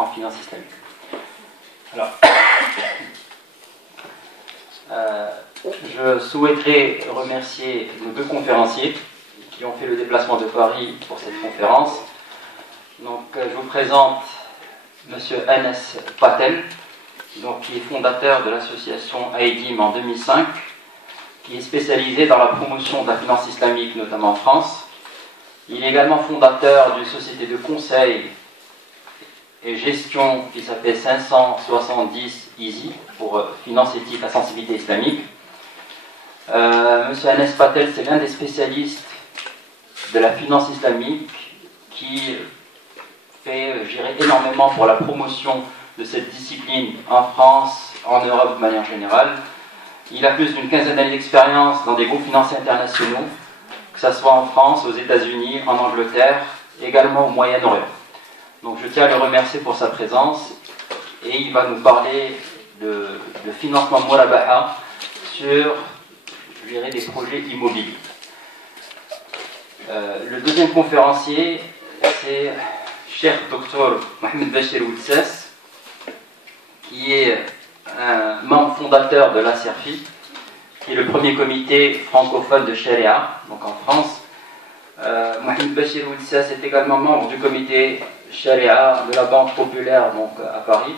en finance islamique. Alors, je souhaiterais remercier nos deux conférenciers qui ont fait le déplacement de Paris pour cette conférence. Donc, je vous présente M. Anes Patel, donc, qui est fondateur de l'association AIDIM en 2005, qui est spécialisé dans la promotion de la finance islamique, notamment en France. Il est également fondateur d'une société de conseil et gestion qui s'appelle 570 Easy pour finance éthique à sensibilité islamique. Monsieur Anes Patel, c'est l'un des spécialistes de la finance islamique qui fait, je dirais, énormément pour la promotion de cette discipline en France, en Europe de manière générale. Il a plus d'une quinzaine d'années d'expérience dans des groupes financiers internationaux, que ce soit en France, aux États-Unis, en Angleterre, également au Moyen-Orient. Donc je tiens à le remercier pour sa présence et il va nous parler de financement Murabaha sur, je dirais, des projets immobiliers. Le deuxième conférencier, c'est Cheikh Dr Mohamed Bachir Oudsas, qui est un membre fondateur de l'ASERFI, qui est le premier comité francophone de Sharia, donc en France. Mohamed Bachir Oudsas est également membre du comité Sharia de la Banque Populaire, donc à Paris.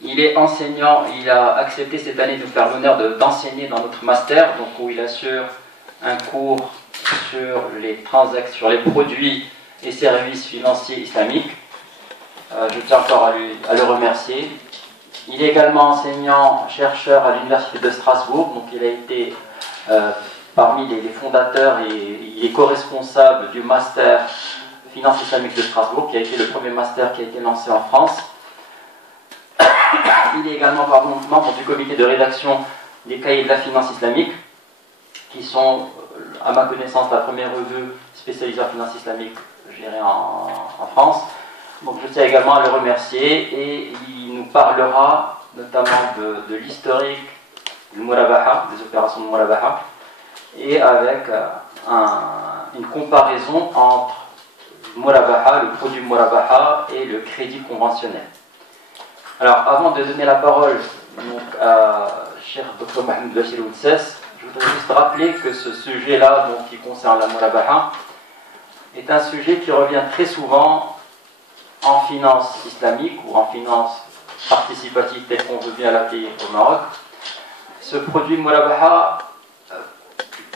Il est enseignant, il a accepté cette année de nous faire l'honneur d'enseigner dans notre master, donc où il assure un cours sur les transactions, sur les produits et services financiers islamiques. Je tiens encore à le remercier. Il est également enseignant-chercheur à l'Université de Strasbourg, donc il a été parmi les fondateurs et il est co-responsable du master finance islamique de Strasbourg, qui a été le premier master qui a été lancé en France. Il est également membre du comité de rédaction des cahiers de la finance islamique, qui sont, à ma connaissance, la première revue spécialisée en finance islamique gérée en France. Donc je tiens également à le remercier et il nous parlera notamment de l'historique du Murabaha, des opérations de Murabaha, et avec une comparaison entre Murabaha, le produit Murabaha et le crédit conventionnel. Alors avant de donner la parole donc, à Cheikh Dr Mohamed Bachir Oudsas, je voudrais juste rappeler que ce sujet-là, qui concerne la Murabaha, est un sujet qui revient très souvent en finance islamique ou en finance participative, tel qu'on veut bien l'appeler au Maroc. Ce produit Murabaha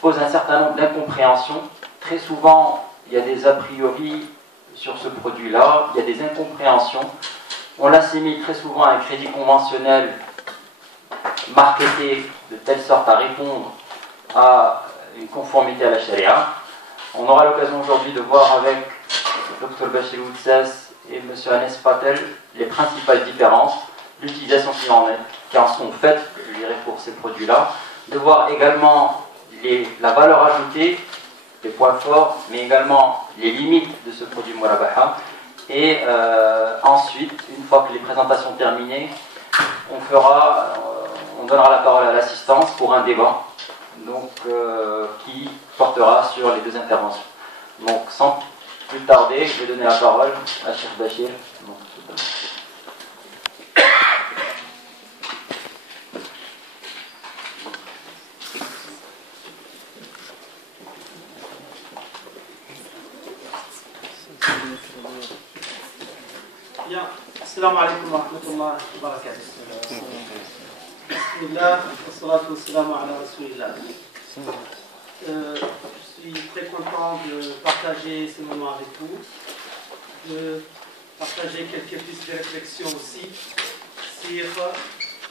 pose un certain nombre d'incompréhensions. Très souvent, il y a des a priori sur ce produit-là, il y a des incompréhensions. On l'assimile très souvent à un crédit conventionnel marketé de telle sorte à répondre à une conformité à la charia. On aura l'occasion aujourd'hui de voir avec Dr Bachir Oudsas et M. Anes Patel les principales différences, l'utilisation qui en sont faites, je dirais, pour ces produits-là, de voir également la valeur ajoutée, les points forts, mais également les limites de ce produit Murabaha. Et ensuite, une fois que les présentations sont terminées, on donnera la parole à l'assistance pour un débat qui portera sur les deux interventions. Donc, sans plus tarder, je vais donner la parole à Cheikh Bachir. Assalamu alaikum wa rahmatullahi wa barakatuh. Bismillah, wa salatu wa salamu ala rasulillah. Je suis très content de partager ce moment avec vous, de partager quelques pistes de réflexion aussi sur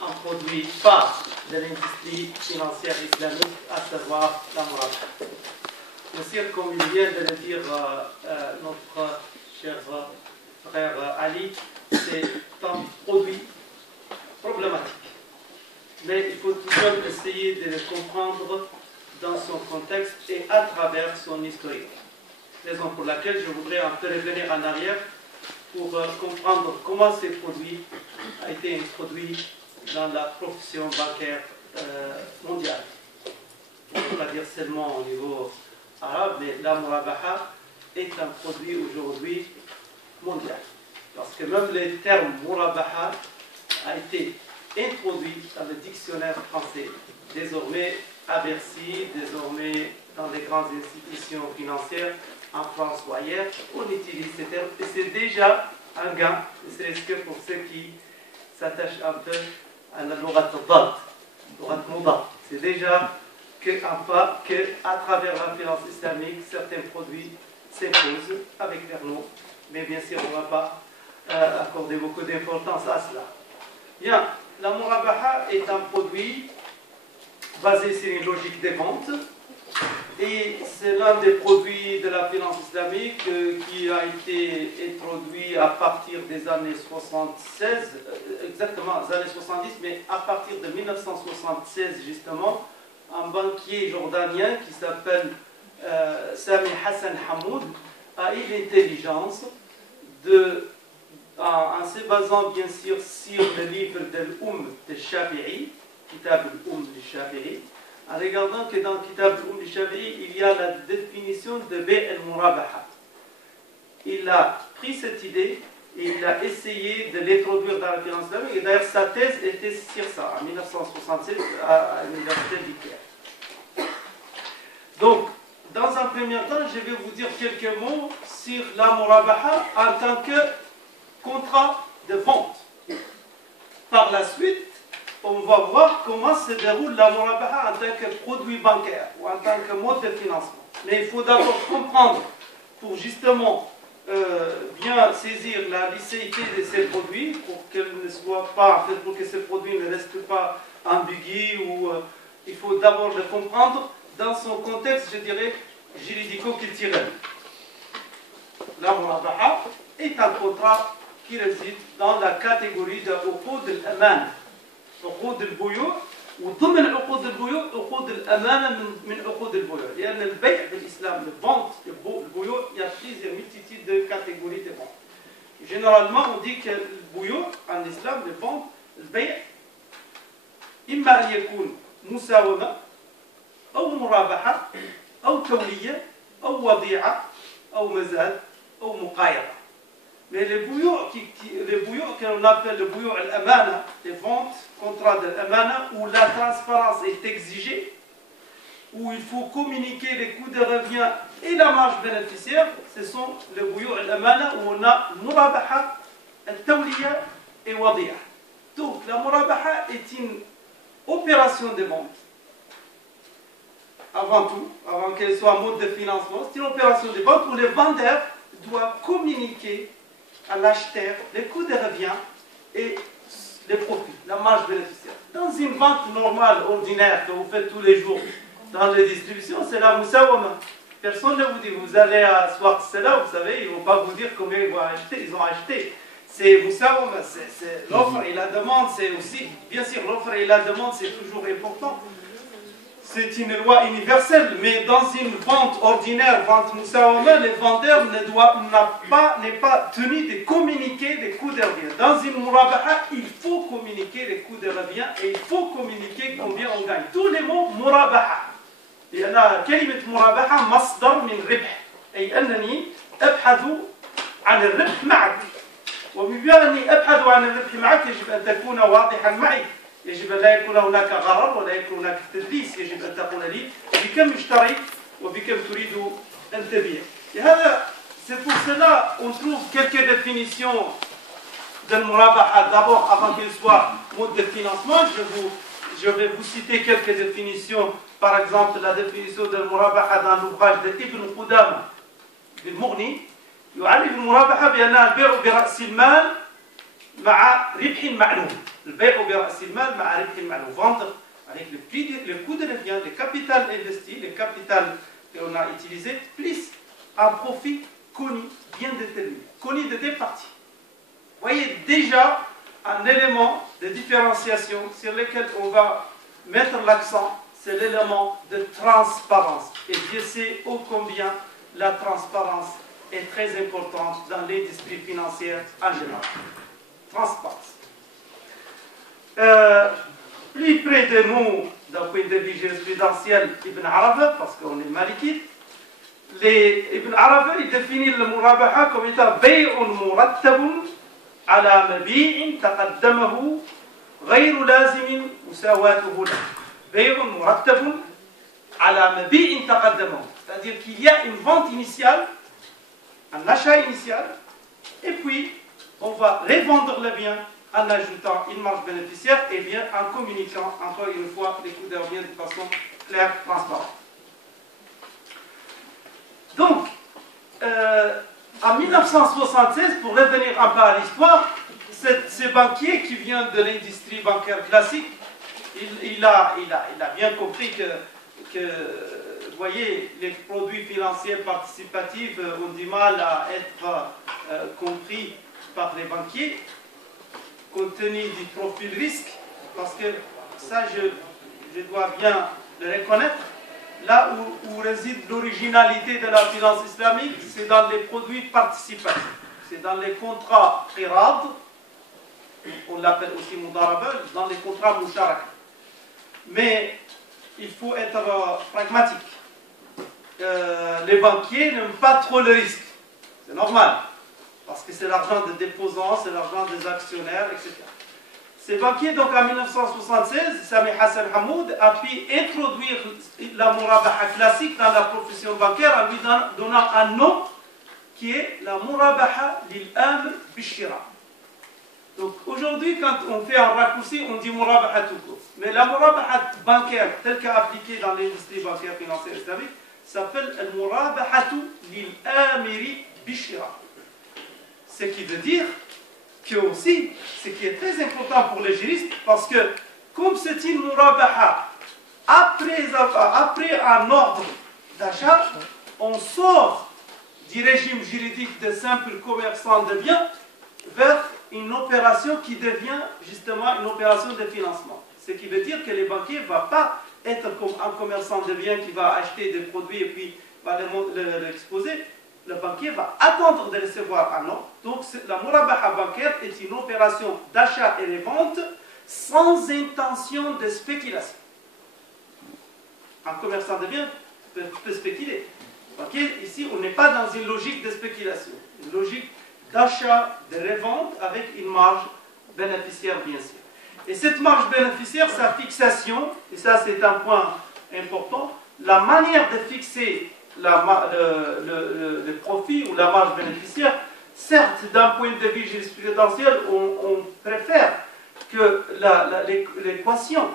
un produit phare de l'industrie financière islamique, à savoir la Murabaha. Bien sûr, comme il vient de le dire notre cher frère Ali, c'est un produit problématique. Mais il faut toujours essayer de le comprendre dans son contexte et à travers son historique. Raison pour laquelle je voudrais un peu revenir en arrière pour comprendre comment ce produit a été introduit dans la profession bancaire mondiale. On ne peut pas dire seulement au niveau arabe, mais la Murabaha est un produit aujourd'hui mondial. parce que même le terme murabaha a été introduit dans le dictionnaire français, désormais à Bercy, désormais dans les grandes institutions financières, en France ou ailleurs, on utilise ces termes, et c'est déjà un gain, c'est ce que pour ceux qui s'attachent un peu à la Lourat Mouda. C'est déjà un pas qu'à travers la finance islamique, certains produits s'imposent avec leur nom, mais bien sûr, on ne va pas accorder beaucoup d'importance à cela. Bien, la murabaha est un produit basé sur une logique des ventes, et c'est l'un des produits de la finance islamique qui a été introduit à partir des années 76, exactement les années 70, mais à partir de 1976 justement, un banquier jordanien qui s'appelle Sami Hassan Hamoud a eu l'intelligence en se basant bien sûr sur le livre de de Shafi'i, Kitab al-Umm de Shafi'i, en regardant que dans Kitab al-Umm de Shafi'i, il y a la définition de Bay' al-Murabaha. Il a pris cette idée et il a essayé de l'introduire dans la finance islamique, et d'ailleurs sa thèse était sur ça, en 1976 à l'université d'Iker. Donc, dans un premier temps, je vais vous dire quelques mots sur la Murabaha en tant que contrat de vente. Par la suite, on va voir comment se déroule la Murabaha en tant que produit bancaire ou en tant que mode de financement. Mais il faut d'abord comprendre, pour justement bien saisir la licéité de ces produits, pour qu'elle ne soit pas, en fait, pour que ces produits ne restent pas ambigus, ou il faut d'abord le comprendre dans son contexte, je dirais, juridico-culturel. La Murabaha est un contrat qui réside dans la catégorie de عقود الأمان. عقود البيوع وضمن عقود البيوع عقود الأمانة من عقود البيوع لأن البيع بالإسلام, le vente, le بيوع, il y a plusieurs multitudes de catégories de vente. Généralement, on dit que le بيوع en islam, le vente, le بيع إما أن يكون مساومة أو مرابحة أو تولية أو وضيعة أو مزاد أو مقايضة. Mais les bouillons que l'on appelle le bouillon al-amana, les ventes, contrats de l'amana, où la transparence est exigée, où il faut communiquer les coûts de revient et la marge bénéficiaire, ce sont les bouillons al-amana où on a murabaha, al-tawliya et wadi'a. Donc la murabaha est une opération de vente. Avant tout, avant qu'elle soit un mode de financement, c'est une opération de vente où les vendeurs doivent communiquer à l'acheteur les coûts de revient et les profits, la marge bénéficiaire. Dans une vente normale, ordinaire, que vous faites tous les jours dans les distributions, c'est la musawama. Personne ne vous dit, vous allez à Swaq Sela, vous savez, ils ne vont pas vous dire combien ils vont acheter, ils ont acheté. C'est musawama, c'est l'offre et la demande, c'est aussi, bien sûr, l'offre et la demande, c'est toujours important. C'est une loi universelle, mais dans une vente ordinaire, vente musawama, le vendeur n'est pas tenu de communiquer les coûts de revient. Dans une murabaha, il faut communiquer les coûts de revient et il faut communiquer combien on gagne. Tous les mots murabaha. لأن كلمة مرابحة مصدر من ربح، أي أنني أبحث عن الربح معك، وبما أني أبحث عن الربح معك يجب أن تكون واضحا معي. يجب أن لا يكون هناك غرر ولا يكون هناك تدليس. يجب أن تقول لي بكم اشتريت وبكم تريد أن تبيع. لهذا c'est pour cela on trouve quelques définitions de Murabaha. D'abord, avant qu'il soit mode de financement, je vais vous citer quelques définitions. Par exemple, la définition de Murabaha dans l'ouvrage de Ibn Qudama بالمغني يعرف المرابحة بأنها البيع برأس المال مع ربح معلوم. البيع برأس المال مع ربح معلوم. Vendre avec le coût de revient, le capital investi, le capital qu'on a utilisé, plus un profit connu, bien déterminé, connu de deux parties. Vous voyez déjà un élément de différenciation sur lequel on va mettre l'accent, c'est l'élément de transparence. Et Dieu sait ô combien la transparence est très importante dans l'industrie financière en général. Transparence. Plus près de nous, d'un point de vue jurisprudentiel, Ibn Arafa, parce qu'on est malikite, Ibn Arafa, il définit le murabaha comme étant bay'un murattabun على مبيع تقدمه غير لازم مساواته له. بيع مرتب على مبيع تقدمه. C'est-à-dire qu'il y a une vente initiale, un achat initial, et puis on va revendre le bien en ajoutant une marge bénéficiaire et bien en communiquant encore une fois les coûts de revient de façon claire, transparente. Donc, en 1976, pour revenir un peu à l'histoire, ce banquier qui vient de l'industrie bancaire classique, il a bien compris que, vous voyez, les produits financiers participatifs ont du mal à être compris par les banquiers, compte tenu du profil risque, parce que ça, je dois bien le reconnaître. Là où réside l'originalité de la finance islamique, c'est dans les produits participatifs. C'est dans les contrats qirad, on l'appelle aussi mudaraba, dans les contrats musharaka. Mais il faut être pragmatique. Les banquiers n'aiment pas trop le risque. C'est normal. Parce que c'est l'argent des déposants, c'est l'argent des actionnaires, etc. Ces banquiers, donc en 1976, Sami Hassan Hamoud a pu introduire la murabaha classique dans la profession bancaire en lui donnant un nom qui est la murabaha lil-amr bishira. Donc aujourd'hui, quand on fait un raccourci, on dit murabaha tout court. Mais la murabaha bancaire, telle qu'appliquée dans l'industrie bancaire financière islamique, s'appelle al-murabahatu lil-amiri bishira. Ce qui veut dire que aussi, ce qui est très important pour les juristes, parce que comme c'est une murabaha, après un ordre d'achat, on sort du régime juridique de simple commerçant de biens vers une opération qui devient justement une opération de financement. Ce qui veut dire que les banquiers ne vont pas être comme un commerçant de biens qui va acheter des produits et puis va l'exposer. Le banquier va attendre de recevoir un ordre. Donc la murabaha bancaire est une opération d'achat et de vente sans intention de spéculation. Un commerçant de biens peut spéculer. Banquier, ici, on n'est pas dans une logique de spéculation. Une logique d'achat, de revente avec une marge bénéficiaire, bien sûr. Et cette marge bénéficiaire, sa fixation, et ça c'est un point important, la manière de fixer le profit ou la marge bénéficiaire, certes, d'un point de vue jurisprudentiel, on préfère que l'équation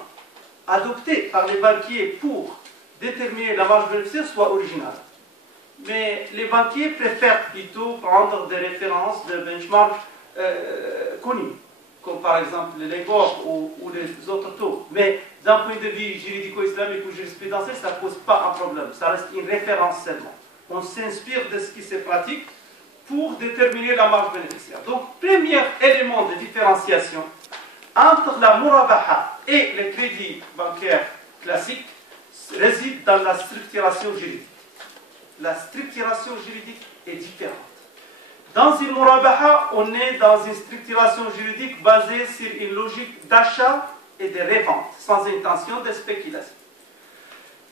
adoptée par les banquiers pour déterminer la marge bénéficiaire soit originale. Mais les banquiers préfèrent plutôt prendre des références, des benchmarks connus, comme par exemple les LIBOR ou les autres taux. Mais d'un point de vue juridico-islamique ou jurisprudentiel, ça ne pose pas un problème. Ça reste une référence seulement. On s'inspire de ce qui se pratique pour déterminer la marge bénéficiaire. Donc, premier élément de différenciation entre la murabaha et le crédit bancaire classique réside dans la structuration juridique. La structuration juridique est différente. Dans une murabaha, on est dans une structuration juridique basée sur une logique d'achat et de revente, sans intention de spéculation.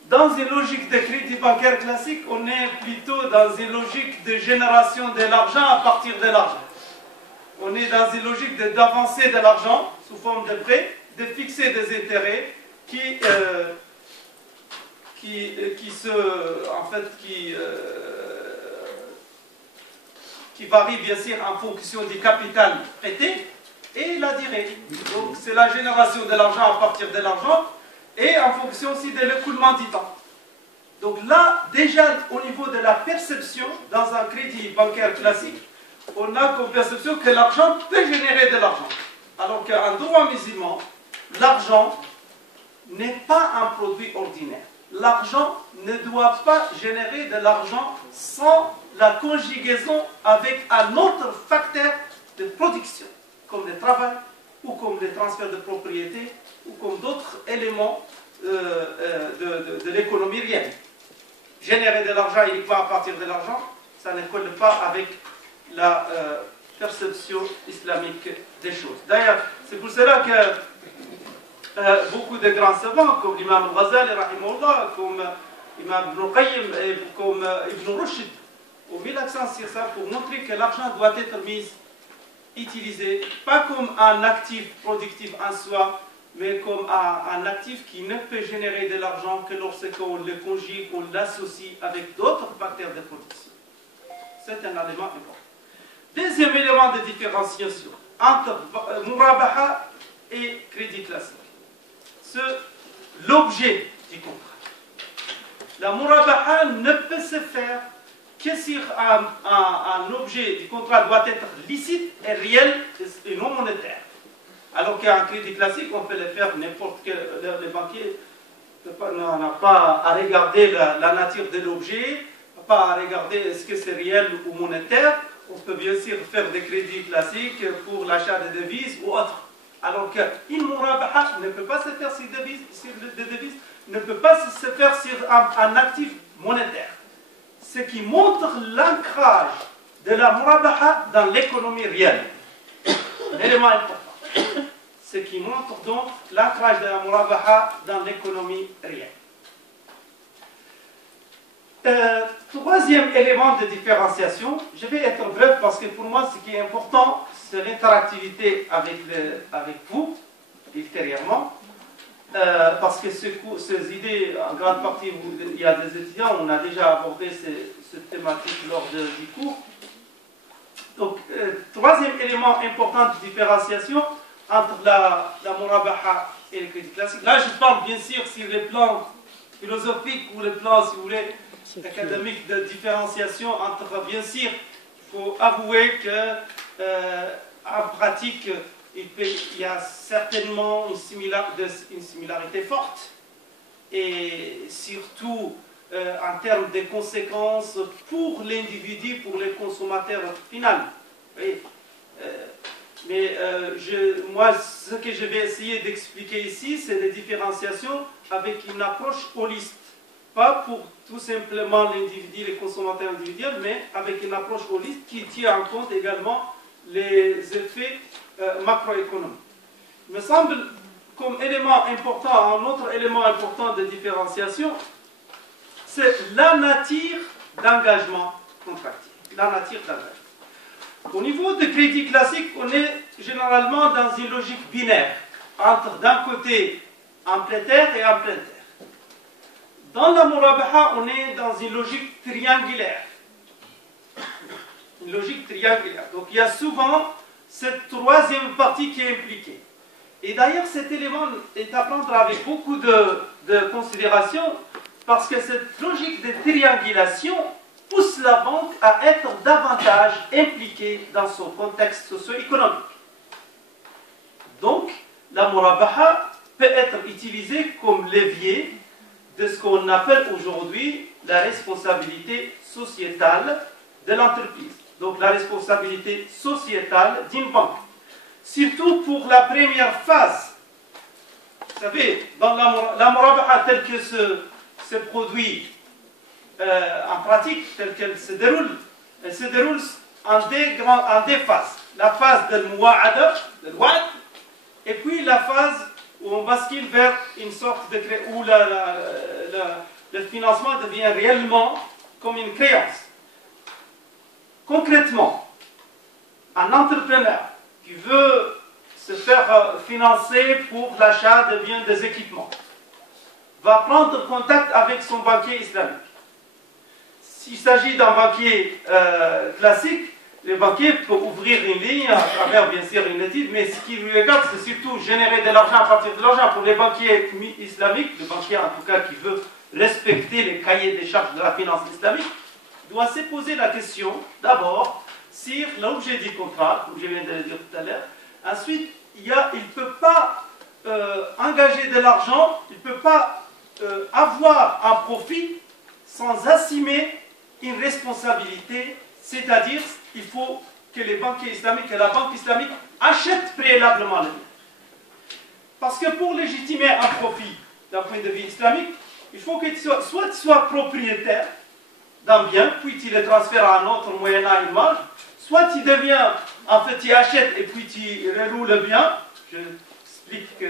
Dans une logique de crédit bancaire classique, on est plutôt dans une logique de génération de l'argent à partir de l'argent. On est dans une logique d'avancer de l'argent sous forme de prêt, de fixer des intérêts qui varie bien sûr en fonction du capital prêté et la durée. Donc c'est la génération de l'argent à partir de l'argent et en fonction aussi de l'écoulement du temps. Donc là, déjà au niveau de la perception, dans un crédit bancaire classique, on a comme perception que l'argent peut générer de l'argent. Alors qu'en droit musulman, l'argent n'est pas un produit ordinaire. L'argent ne doit pas générer de l'argent sans la conjugaison avec un autre facteur de production, comme le travail, ou comme le transfert de propriété, ou comme d'autres éléments de l'économie réelle. Générer de l'argent uniquement à partir de l'argent, ça ne colle pas avec la perception islamique des choses. D'ailleurs, c'est pour cela que beaucoup de grands savants, comme l'imam al-Ghazali, comme l'imam Ibn Qayyim et comme Ibn Rushd, ont mis l'accent sur ça pour montrer que l'argent doit être mis utilisé pas comme un actif productif en soi, mais comme un actif qui ne peut générer de l'argent que lorsqu'on le conjugue, on l'associe avec d'autres facteurs de production. C'est un élément important. Deuxième élément de différenciation entre Murabaha et crédit classique, c'est l'objet du contrat. La Murabaha ne peut se faire que si un objet du contrat doit être licite et réel et non monétaire. Alors qu'un crédit classique, on peut le faire n'importe quel. Les banquiers n'ont pas à regarder la nature de l'objet, pas à regarder est-ce que c'est réel ou monétaire. On peut bien sûr faire des crédits classiques pour l'achat de devises ou autre. Alors qu'une Murabaha ne peut pas se faire sur des devises, ne peut pas se faire sur un actif monétaire. Ce qui montre l'ancrage de la Murabaha dans l'économie réelle. L'élément important. Ce qui montre donc l'ancrage de la Murabaha dans l'économie réelle. Troisième élément de différenciation, je vais être bref parce que pour moi ce qui est important, c'est l'interactivité avec vous, ultérieurement. Parce que ces idées, en grande partie, il y a des étudiants, on a déjà abordé cette thématique lors du cours. Donc, troisième élément important de différenciation entre la Murabaha et le crédit classique. Là, je parle bien sûr sur les plans philosophiques ou les plans, si vous voulez, académiques de différenciation entre, bien sûr, il faut avouer qu'en pratique, il y a certainement une similarité forte et surtout en termes de conséquences pour l'individu, pour le consommateur final. Oui. Moi, ce que je vais essayer d'expliquer ici, c'est les différenciations avec une approche holiste. Pas pour tout simplement l'individu, les consommateurs individuels, mais avec une approche holiste qui tient en compte également les effets macroéconomiques. Il me semble comme élément important, un autre élément important de différenciation, c'est la nature d'engagement contractuel. La nature d'engagement. Au niveau de crédit classique, on est généralement dans une logique binaire, entre d'un côté en plein terre et en plein terre. Dans la Murabaha, on est dans une logique triangulaire. Une logique triangulaire. Donc il y a souvent cette troisième partie qui est impliquée. Et d'ailleurs, cet élément est à prendre avec beaucoup de considération parce que cette logique de triangulation pousse la banque à être davantage impliquée dans son contexte socio-économique. Donc, la Murabaha peut être utilisée comme levier de ce qu'on appelle aujourd'hui la responsabilité sociétale de l'entreprise. Donc, la responsabilité sociétale d'une banque. Surtout pour la première phase. Vous savez, dans la Murabaha telle que se produit en pratique, telle qu'elle se déroule, elle se déroule en deux phases. La phase de l'Muwa'ada, de l'Wa'd, et puis la phase où on bascule vers une sorte de où le financement devient réellement comme une créance. Concrètement, un entrepreneur qui veut se faire financer pour l'achat de biens, des équipements, va prendre contact avec son banquier islamique. S'il s'agit d'un banquier classique, le banquier peut ouvrir une ligne à travers bien sûr une étude, mais ce qui lui regarde, c'est surtout générer de l'argent à partir de l'argent. Pour les banquiers islamiques, le banquier en tout cas qui veut respecter les cahiers des charges de la finance islamique, doit se poser la question d'abord sur l'objet du contrat, comme je viens de le dire tout à l'heure. Ensuite, il ne peut pas engager de l'argent, il ne peut pas avoir un profit sans assumer une responsabilité, c'est-à-dire il faut que les banquiers islamiques et la banque islamique achètent préalablement le bien. Parce que pour légitimer un profit d'un point de vue islamique, il faut que soit tu sois propriétaire d'un bien, puis tu le transfères à un autre moyennant une marge, soit tu deviens, en fait tu achètes et puis tu reloues le bien, je explique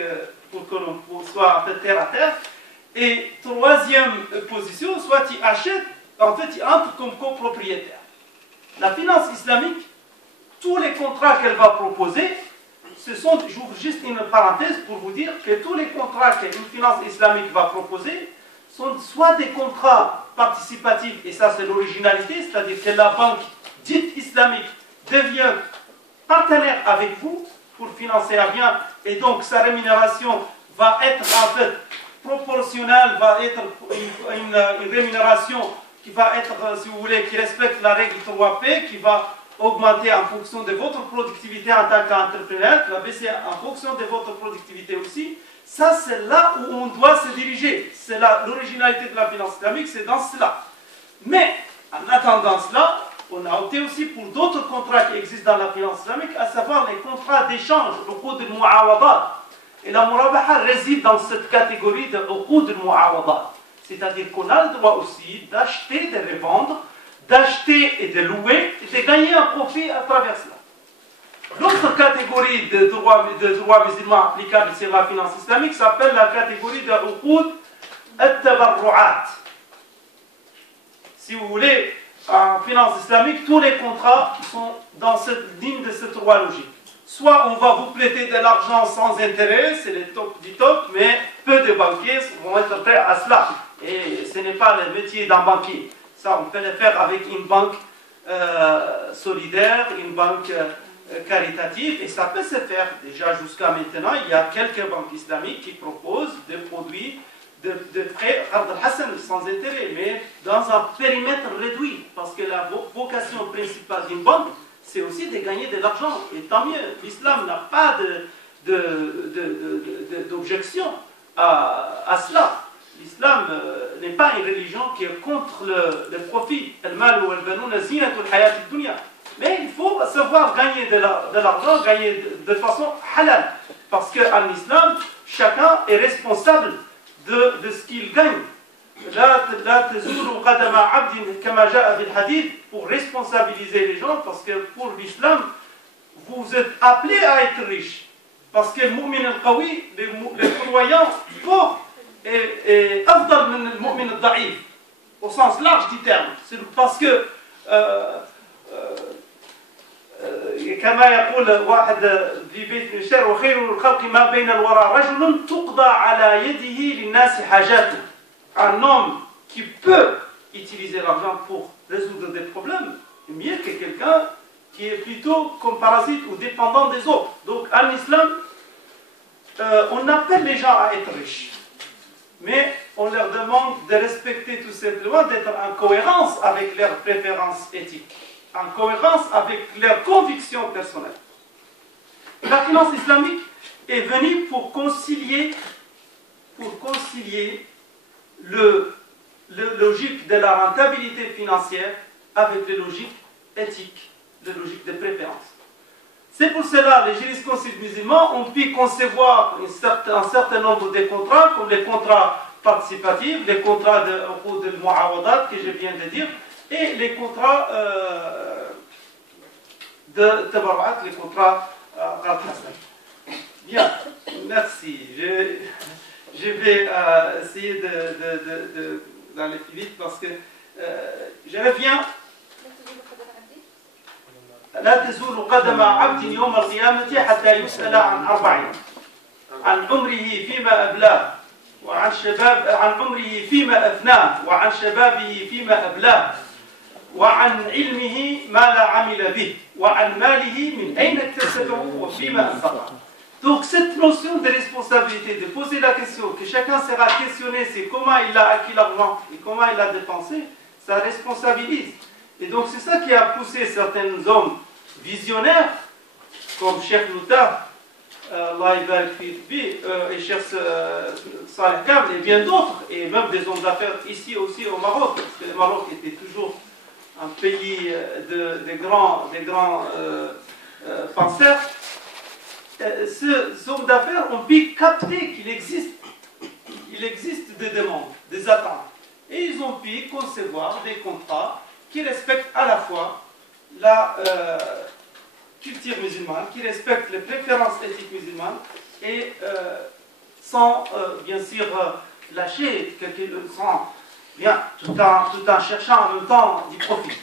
pour que l'on soit en fait terre à terre, et troisième position, soit tu achètes, en fait tu entres comme copropriétaire. La finance islamique tous les contrats qu'elle va proposer, j'ouvre juste une parenthèse pour vous dire que tous les contrats qu'une finance islamique va proposer sont soit des contrats participatifs, et ça c'est l'originalité, c'est-à-dire que la banque dite islamique devient partenaire avec vous pour financer un bien, et donc sa rémunération va être en fait proportionnelle, va être une rémunération qui va être, si vous voulez, qui respecte la règle 3P, qui va augmenter en fonction de votre productivité en tant qu'entrepreneur, qui va baisser en fonction de votre productivité aussi. Ça, c'est là où on doit se diriger. C'est l'originalité de la finance islamique, c'est dans cela. Mais, en attendant cela, on a opté aussi pour d'autres contrats qui existent dans la finance islamique, à savoir les contrats d'échange, le coût de mu'awadat. Et la murabaha réside dans cette catégorie de coût de mu'awadat. C'est-à-dire qu'on a le droit aussi d'acheter, de revendre, d'acheter et de louer, et de gagner un profit à travers cela. L'autre catégorie de droits musulmans applicables sur la finance islamique s'appelle la catégorie de uqud al-tabarru'at. Si vous voulez, en finance islamique, tous les contrats sont dans cette ligne de ces trois logiques. Soit on va vous prêter de l'argent sans intérêt, c'est les top du top, mais peu de banquiers vont être prêts à cela. Et ce n'est pas le métier d'un banquier. Ça, on peut le faire avec une banque solidaire, une banque caritative, et ça peut se faire. Déjà jusqu'à maintenant, il y a quelques banques islamiques qui proposent des produits de prêts sans intérêt, mais dans un périmètre réduit, parce que la vocation principale d'une banque, c'est aussi de gagner de l'argent, et tant mieux. L'islam n'a pas d'objection à cela. L'islam n'est pas une religion qui est contre le profit. Mais il faut savoir gagner de l'argent, gagner de façon halal. Parce qu'en islam, chacun est responsable de ce qu'il gagne. Pour responsabiliser les gens, parce que pour l'islam, vous êtes appelés à être riches. Parce que le mu'min al-qawi, les croyants pauvres, est afdal min al-mu'min al-da'if, au sens large du terme. C'est parce que كما يقول واحد في بيت من الشعر وخير الخلق ما بين الورى رجل تقضى على يده للناس حاجاته. Un homme qui peut utiliser l'argent pour résoudre des problèmes est mieux que quelqu'un qui est plutôt comme parasite ou dépendant des autres. Donc en islam, on appelle les gens à être riches, mais on leur demande de respecter tout simplement, d'être en cohérence avec leurs préférences éthiques, en cohérence avec leurs convictions personnelles. La finance islamique est venue pour concilier le logique de la rentabilité financière avec les logiques éthiques, les logiques de préférence. C'est pour cela que les jurisconsultes musulmans ont pu concevoir un certain nombre de contrats, comme les contrats participatifs, les contrats de mu'awadat que je viens de dire, et les contrats de tabarru'at, les contrats al-hasan. Bien, merci. Je vais essayer d'aller plus vite parce que je reviens. لا تزول قدم عبد يوم القيامة حتى يسأل عن أربع: عن عمره فيما أبلاه، عن عمره فيما أفناه، وعن شبابه فيما أبلاه، وعن علمه ما لا عمل به، وعن ماله من أين اكتسبه وفيما أنفقه. Donc cette notion de responsabilité, de poser la question, que chacun sera questionné, c'est comment il a acquis l'argent et comment il a dépensé, ça responsabilise. Et donc c'est ça qui a poussé certains hommes visionnaires, comme Cheikh Louta, Allah et Cheikh Saleh Kamel, et bien d'autres, et même des hommes d'affaires ici aussi au Maroc, parce que le Maroc était toujours un pays des grands penseurs. Ces hommes d'affaires ont pu capter qu'il existe des demandes, des attentes. Et ils ont pu concevoir des contrats qui respectent à la fois la culture musulmane, qui respectent les préférences éthiques musulmanes, et sans, bien sûr, lâcher tout en cherchant en même temps du profit.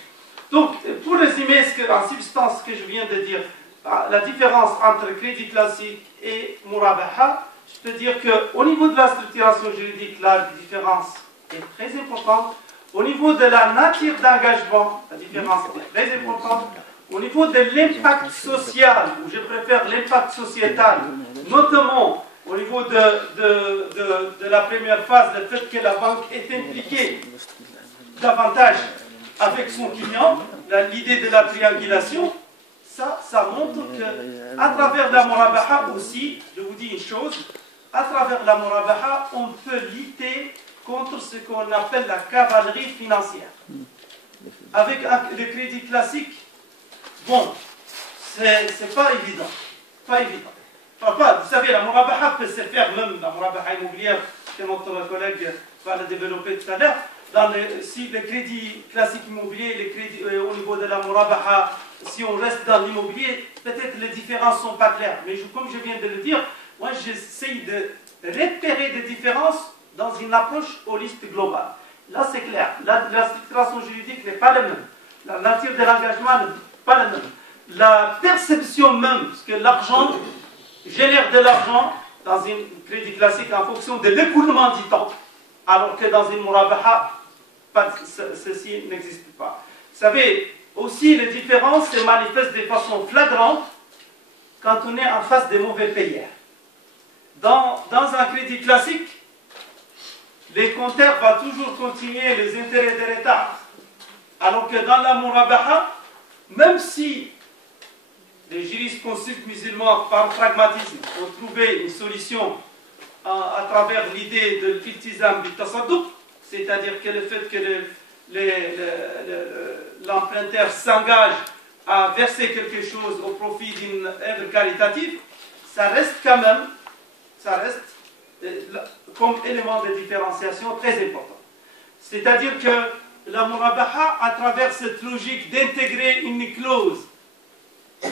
Donc, pour résumer en substance ce que je viens de dire, la différence entre crédit classique et Murabaha, je peux dire qu'au niveau de la structuration juridique, la différence est très importante. Au niveau de la nature d'engagement, la différence est très importante. Au niveau de l'impact social, ou je préfère l'impact sociétal, notamment au niveau de la première phase, le fait que la banque est impliquée davantage avec son client, l'idée de la triangulation, ça montre qu'à travers la Murabaha aussi, je vous dis une chose, à travers la Murabaha, on peut lutter contre ce qu'on appelle la cavalerie financière. Avec le crédit classique, bon, c'est pas évident. Pas évident. Vous savez, la Murabaha peut se faire, même la Murabaha immobilière, que notre collègue va le développer tout à l'heure. Si le crédit classique immobilier, les crédits au niveau de la Murabaha, si on reste dans l'immobilier, peut-être les différences ne sont pas claires. Mais comme je viens de le dire, moi j'essaie de repérer des différences dans une approche holiste globale. Là c'est clair, la structuration juridique n'est pas la même. La nature de l'engagement n'est pas la même. La perception même, parce que l'argent génère de l'argent dans un crédit classique en fonction de l'écoulement du temps, alors que dans une Murabaha, ceci n'existe pas. Vous savez, aussi les différences se manifestent de façon flagrante quand on est en face des mauvais payeurs. Dans un crédit classique, les compteurs vont toujours continuer les intérêts de retard. Alors que dans la Murabaha, même si les jurisconsultes musulmans, par pragmatisme, ont trouvé une solution à travers l'idée de l'iltizam bit-tasadduq, c'est-à-dire que le fait que l'emprunteur s'engage à verser quelque chose au profit d'une œuvre caritative, ça reste quand même, comme élément de différenciation très important. C'est-à-dire que la Murabaha, à travers cette logique d'intégrer une clause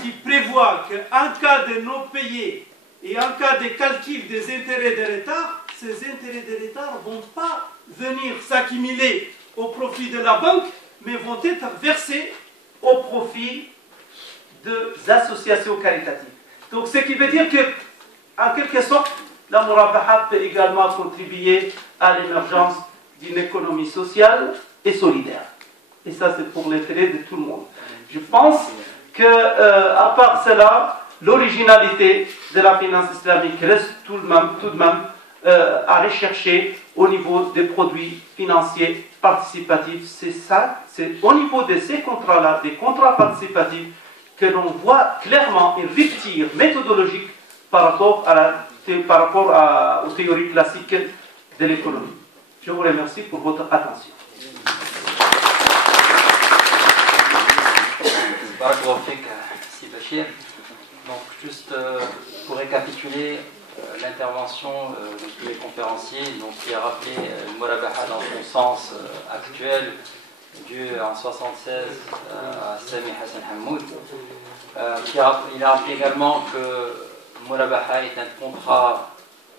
qui prévoit qu'en cas de non payé et en cas de calcul des intérêts de retard, ces intérêts de retard ne vont pas venir s'accumuler au profit de la banque, mais vont être versés au profit des associations caritatives. Donc ce qui veut dire qu'en quelque sorte, la Murabaha peut également contribuer à l'émergence d'une économie sociale et solidaire. Et ça, c'est pour l'intérêt de tout le monde. Je pense qu'à part cela, l'originalité de la finance islamique reste tout de même à rechercher au niveau des produits financiers participatifs. C'est ça, c'est au niveau de ces contrats-là, des contrats participatifs, que l'on voit clairement une rupture méthodologique par rapport aux théories classiques de l'économie. Je vous remercie pour votre attention. Merci Bachir. Donc juste pour récapituler l'intervention de tous les conférenciers, donc, qui a rappelé le Murabaha dans son sens actuel, dû en 1976 à Sami Hassan Hammoud. Il a rappelé également que Murabaha est un contrat,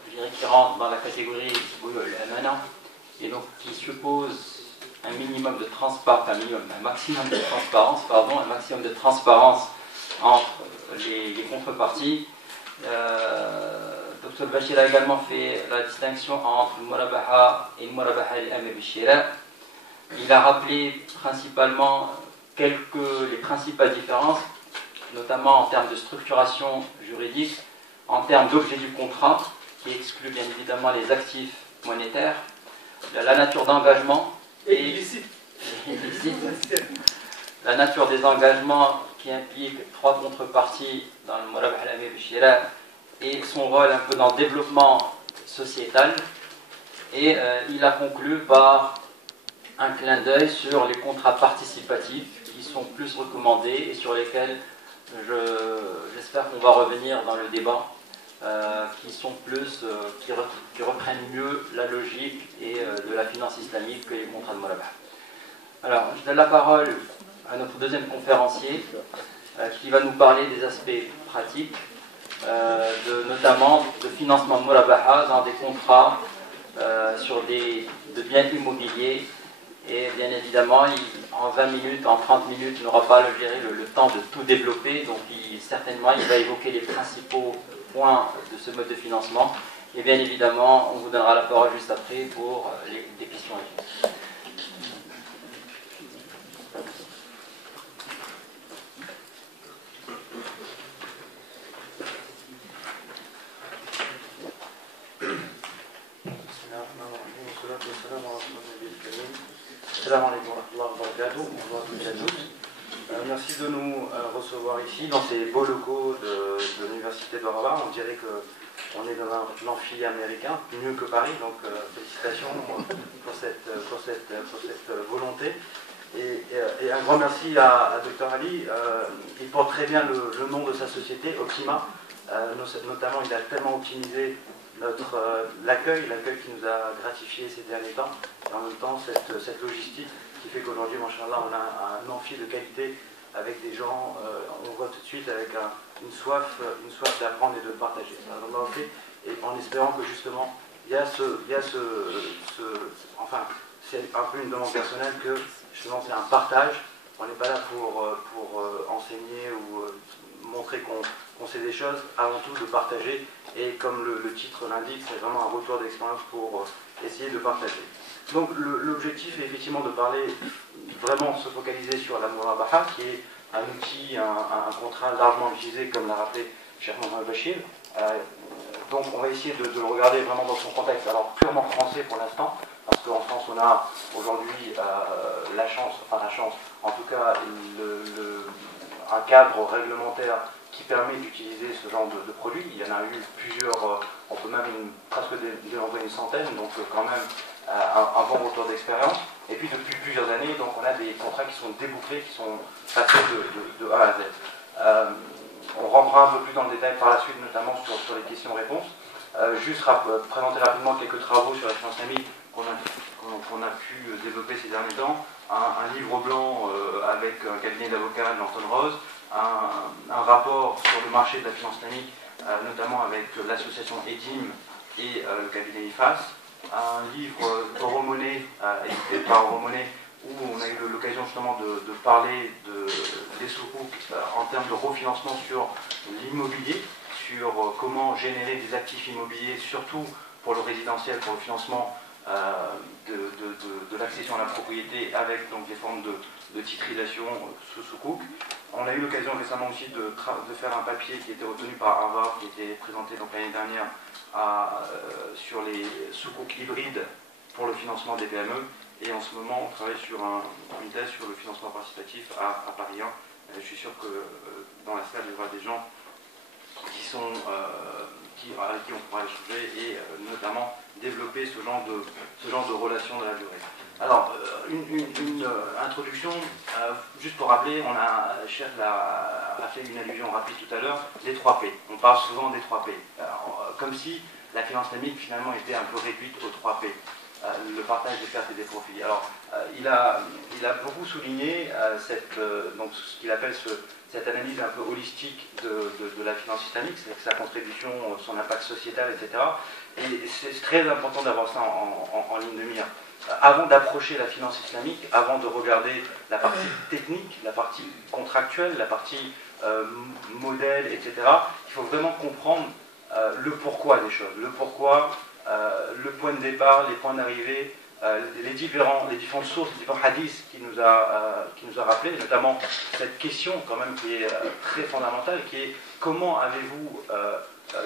je dirais, qui rentre dans la catégorie Amana, et donc qui suppose un minimum de transparence, un maximum de transparence, un maximum de transparence entre les contreparties. Dr Bachir a également fait la distinction entre le Murabaha et le Murabaha al-Amr bil-Shira. Il a rappelé principalement les principales différences, notamment en termes de structuration juridique, en termes d'objet du contrat, qui exclut bien évidemment les actifs monétaires, la nature d'engagement et illicite. La nature des engagements qui implique 3 contreparties dans le Murabaha al-Amr bil-Shira et son rôle un peu dans le développement sociétal. Et il a conclu par un clin d'œil sur les contrats participatifs qui sont plus recommandés et sur lesquels j'espère qu'on va revenir dans le débat, qui reprennent mieux la logique de la finance islamique que les contrats de Murabaha. Alors, je donne la parole à notre deuxième conférencier qui va nous parler des aspects pratiques, notamment de financement de Murabaha dans des contrats de biens immobiliers Et bien évidemment, en 20 minutes, en 30 minutes, il n'aura pas le temps de tout développer. Donc certainement, il va évoquer les principaux points de ce mode de financement. Et bien évidemment, on vous donnera la parole juste après pour des questions-réponses. Merci de nous recevoir ici, dans ces beaux locaux de l'Université de Rabat. On dirait qu'on est dans un amphi américain, mieux que Paris, donc félicitations pour cette volonté. Et un grand merci à Dr Ali. Il porte très bien le nom de sa société, Optima. Notamment, il a tellement optimisé l'accueil qui nous a gratifié ces derniers temps, et en même temps cette logistique qui fait qu'aujourd'hui, machallah, on a un amphi de qualité avec des gens, on voit tout de suite avec une soif d'apprendre et de partager. Et en espérant que justement, enfin, c'est un peu une demande personnelle que justement c'est un partage. On n'est pas là pour enseigner ou montrer qu'on sait des choses, avant tout de partager. Et comme le titre l'indique, c'est vraiment un retour d'expérience pour essayer de partager. Donc l'objectif est effectivement de parler, vraiment se focaliser sur la Murabaha, qui est un outil, un contrat largement utilisé, comme l'a rappelé Cheikh Mohamed Bachir. Donc on va essayer de le regarder vraiment dans son contexte, alors purement français pour l'instant, parce qu'en France on a aujourd'hui la chance, en tout cas un cadre réglementaire qui permet d'utiliser ce genre de produits. Il y en a eu plusieurs, on peut même presque dénombrer une centaine, donc quand même un bon retour d'expérience. Et puis depuis plusieurs années, donc on a des contrats qui sont débouclés, qui sont passés de A à Z. On rentrera un peu plus dans le détail par la suite, notamment sur les questions-réponses. Juste présenter rapidement quelques travaux sur la finance islamique qu'on a pu développer ces derniers temps. Un livre blanc avec un cabinet d'avocats de Norton Rose, un rapport sur le marché de la finance islamique, notamment avec l'association EDIM et le cabinet IFAS, un livre Euromoney, édité par Euromoney, où on a eu l'occasion justement de parler des soukouks en termes de refinancement sur l'immobilier, sur comment générer des actifs immobiliers, surtout pour le résidentiel, pour le financement de l'accession à la propriété, avec donc des formes de titrisation sous soukouk. On a eu l'occasion récemment aussi de faire un papier qui était retenu par Harvard, qui était présenté l'année dernière sur les soukouks hybrides pour le financement des PME. Et en ce moment, on travaille sur une thèse sur le financement participatif à Paris 1. Je suis sûr que dans la salle, il y aura des gens avec qui on pourra échanger et notamment développer ce genre de relations dans la durée. Alors, une introduction, juste pour rappeler, Cheikh a fait une allusion rapide tout à l'heure, les 3 P. On parle souvent des 3 P. Alors, comme si la finance islamique finalement était un peu réduite aux 3 P. Le partage des pertes et des profits. Alors, il a beaucoup souligné donc, ce qu'il appelle cette analyse un peu holistique de la finance islamique, c'est-à-dire sa contribution, son impact sociétal, etc. Et c'est très important d'avoir ça en ligne de mire. Avant d'approcher la finance islamique, avant de regarder la partie technique, la partie contractuelle, la partie modèle, etc., il faut vraiment comprendre le pourquoi des choses, le pourquoi, le point de départ, les points d'arrivée, les différentes sources, les différents hadiths qui nous a rappelé, notamment cette question quand même qui est très fondamentale, qui est comment avez-vous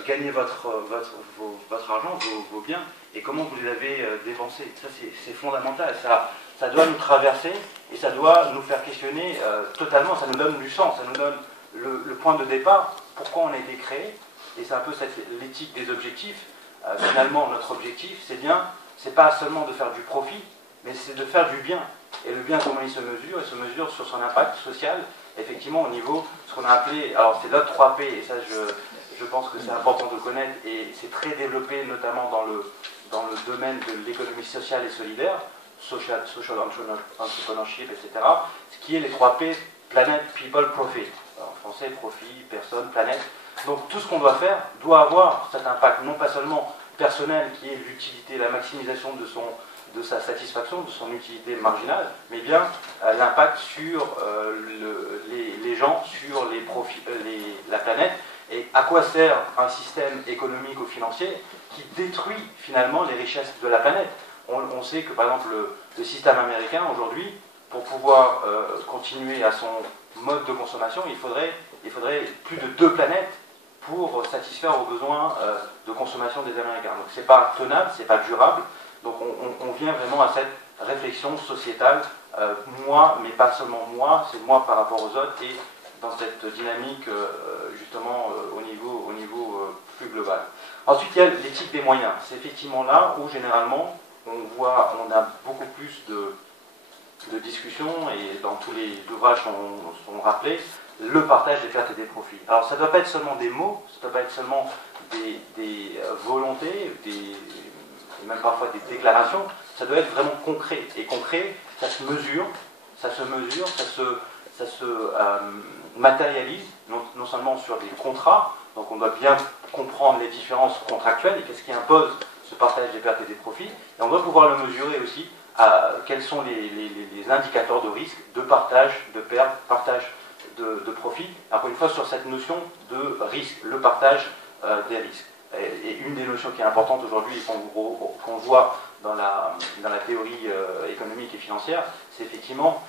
gagné votre argent, vos biens, et comment vous les avez dépensés. Ça c'est fondamental, ça doit nous traverser et ça doit nous faire questionner totalement, ça nous donne du sens, ça nous donne le point de départ, pourquoi on a été créé, et c'est un peu l'éthique des objectifs. Finalement, notre objectif, c'est pas seulement de faire du profit, mais c'est de faire du bien. Et le bien, comment il se mesure? Il se mesure sur son impact social, effectivement, au niveau, ce qu'on a appelé, alors c'est l'autre 3P, et ça je pense que c'est important de connaître, et c'est très développé notamment dans le domaine de l'économie sociale et solidaire, social entrepreneurship, etc., ce qui est les 3P, planète, people, profit. Alors, en français, profit, personne, planète. Donc tout ce qu'on doit faire doit avoir cet impact, non pas seulement personnel, qui est l'utilité, la maximisation de sa satisfaction, de son utilité marginale, mais bien l'impact sur les gens, sur les profits, la planète, et à quoi sert un système économique ou financier qui détruit finalement les richesses de la planète. On sait que par exemple le système américain aujourd'hui, pour pouvoir continuer à son mode de consommation, il faudrait plus de 2 planètes pour satisfaire aux besoins de consommation des Américains. Donc c'est pas tenable, c'est pas durable. Donc on vient vraiment à cette réflexion sociétale, moi, mais pas seulement moi, c'est moi par rapport aux autres, et dans cette dynamique justement au niveau plus global. Ensuite, il y a l'éthique des moyens. C'est effectivement là où généralement on a beaucoup plus de discussions, et dans tous les ouvrages sont rappelés, le partage des pertes et des profits. Alors ça ne doit pas être seulement des mots, ça ne doit pas être seulement des volontés, et même parfois des déclarations, ça doit être vraiment concret. Et concret, ça se mesure, ça se matérialise, non seulement sur des contrats, donc on doit bien comprendre les différences contractuelles et qu'est-ce qui impose ce partage des pertes et des profits, et on doit pouvoir le mesurer aussi quels sont les indicateurs de risque, de partage, de perte, partage de profit, encore une fois sur cette notion de risque, le partage des risques. Et une des notions qui est importante aujourd'hui et qu'on voit dans la théorie économique et financière, c'est effectivement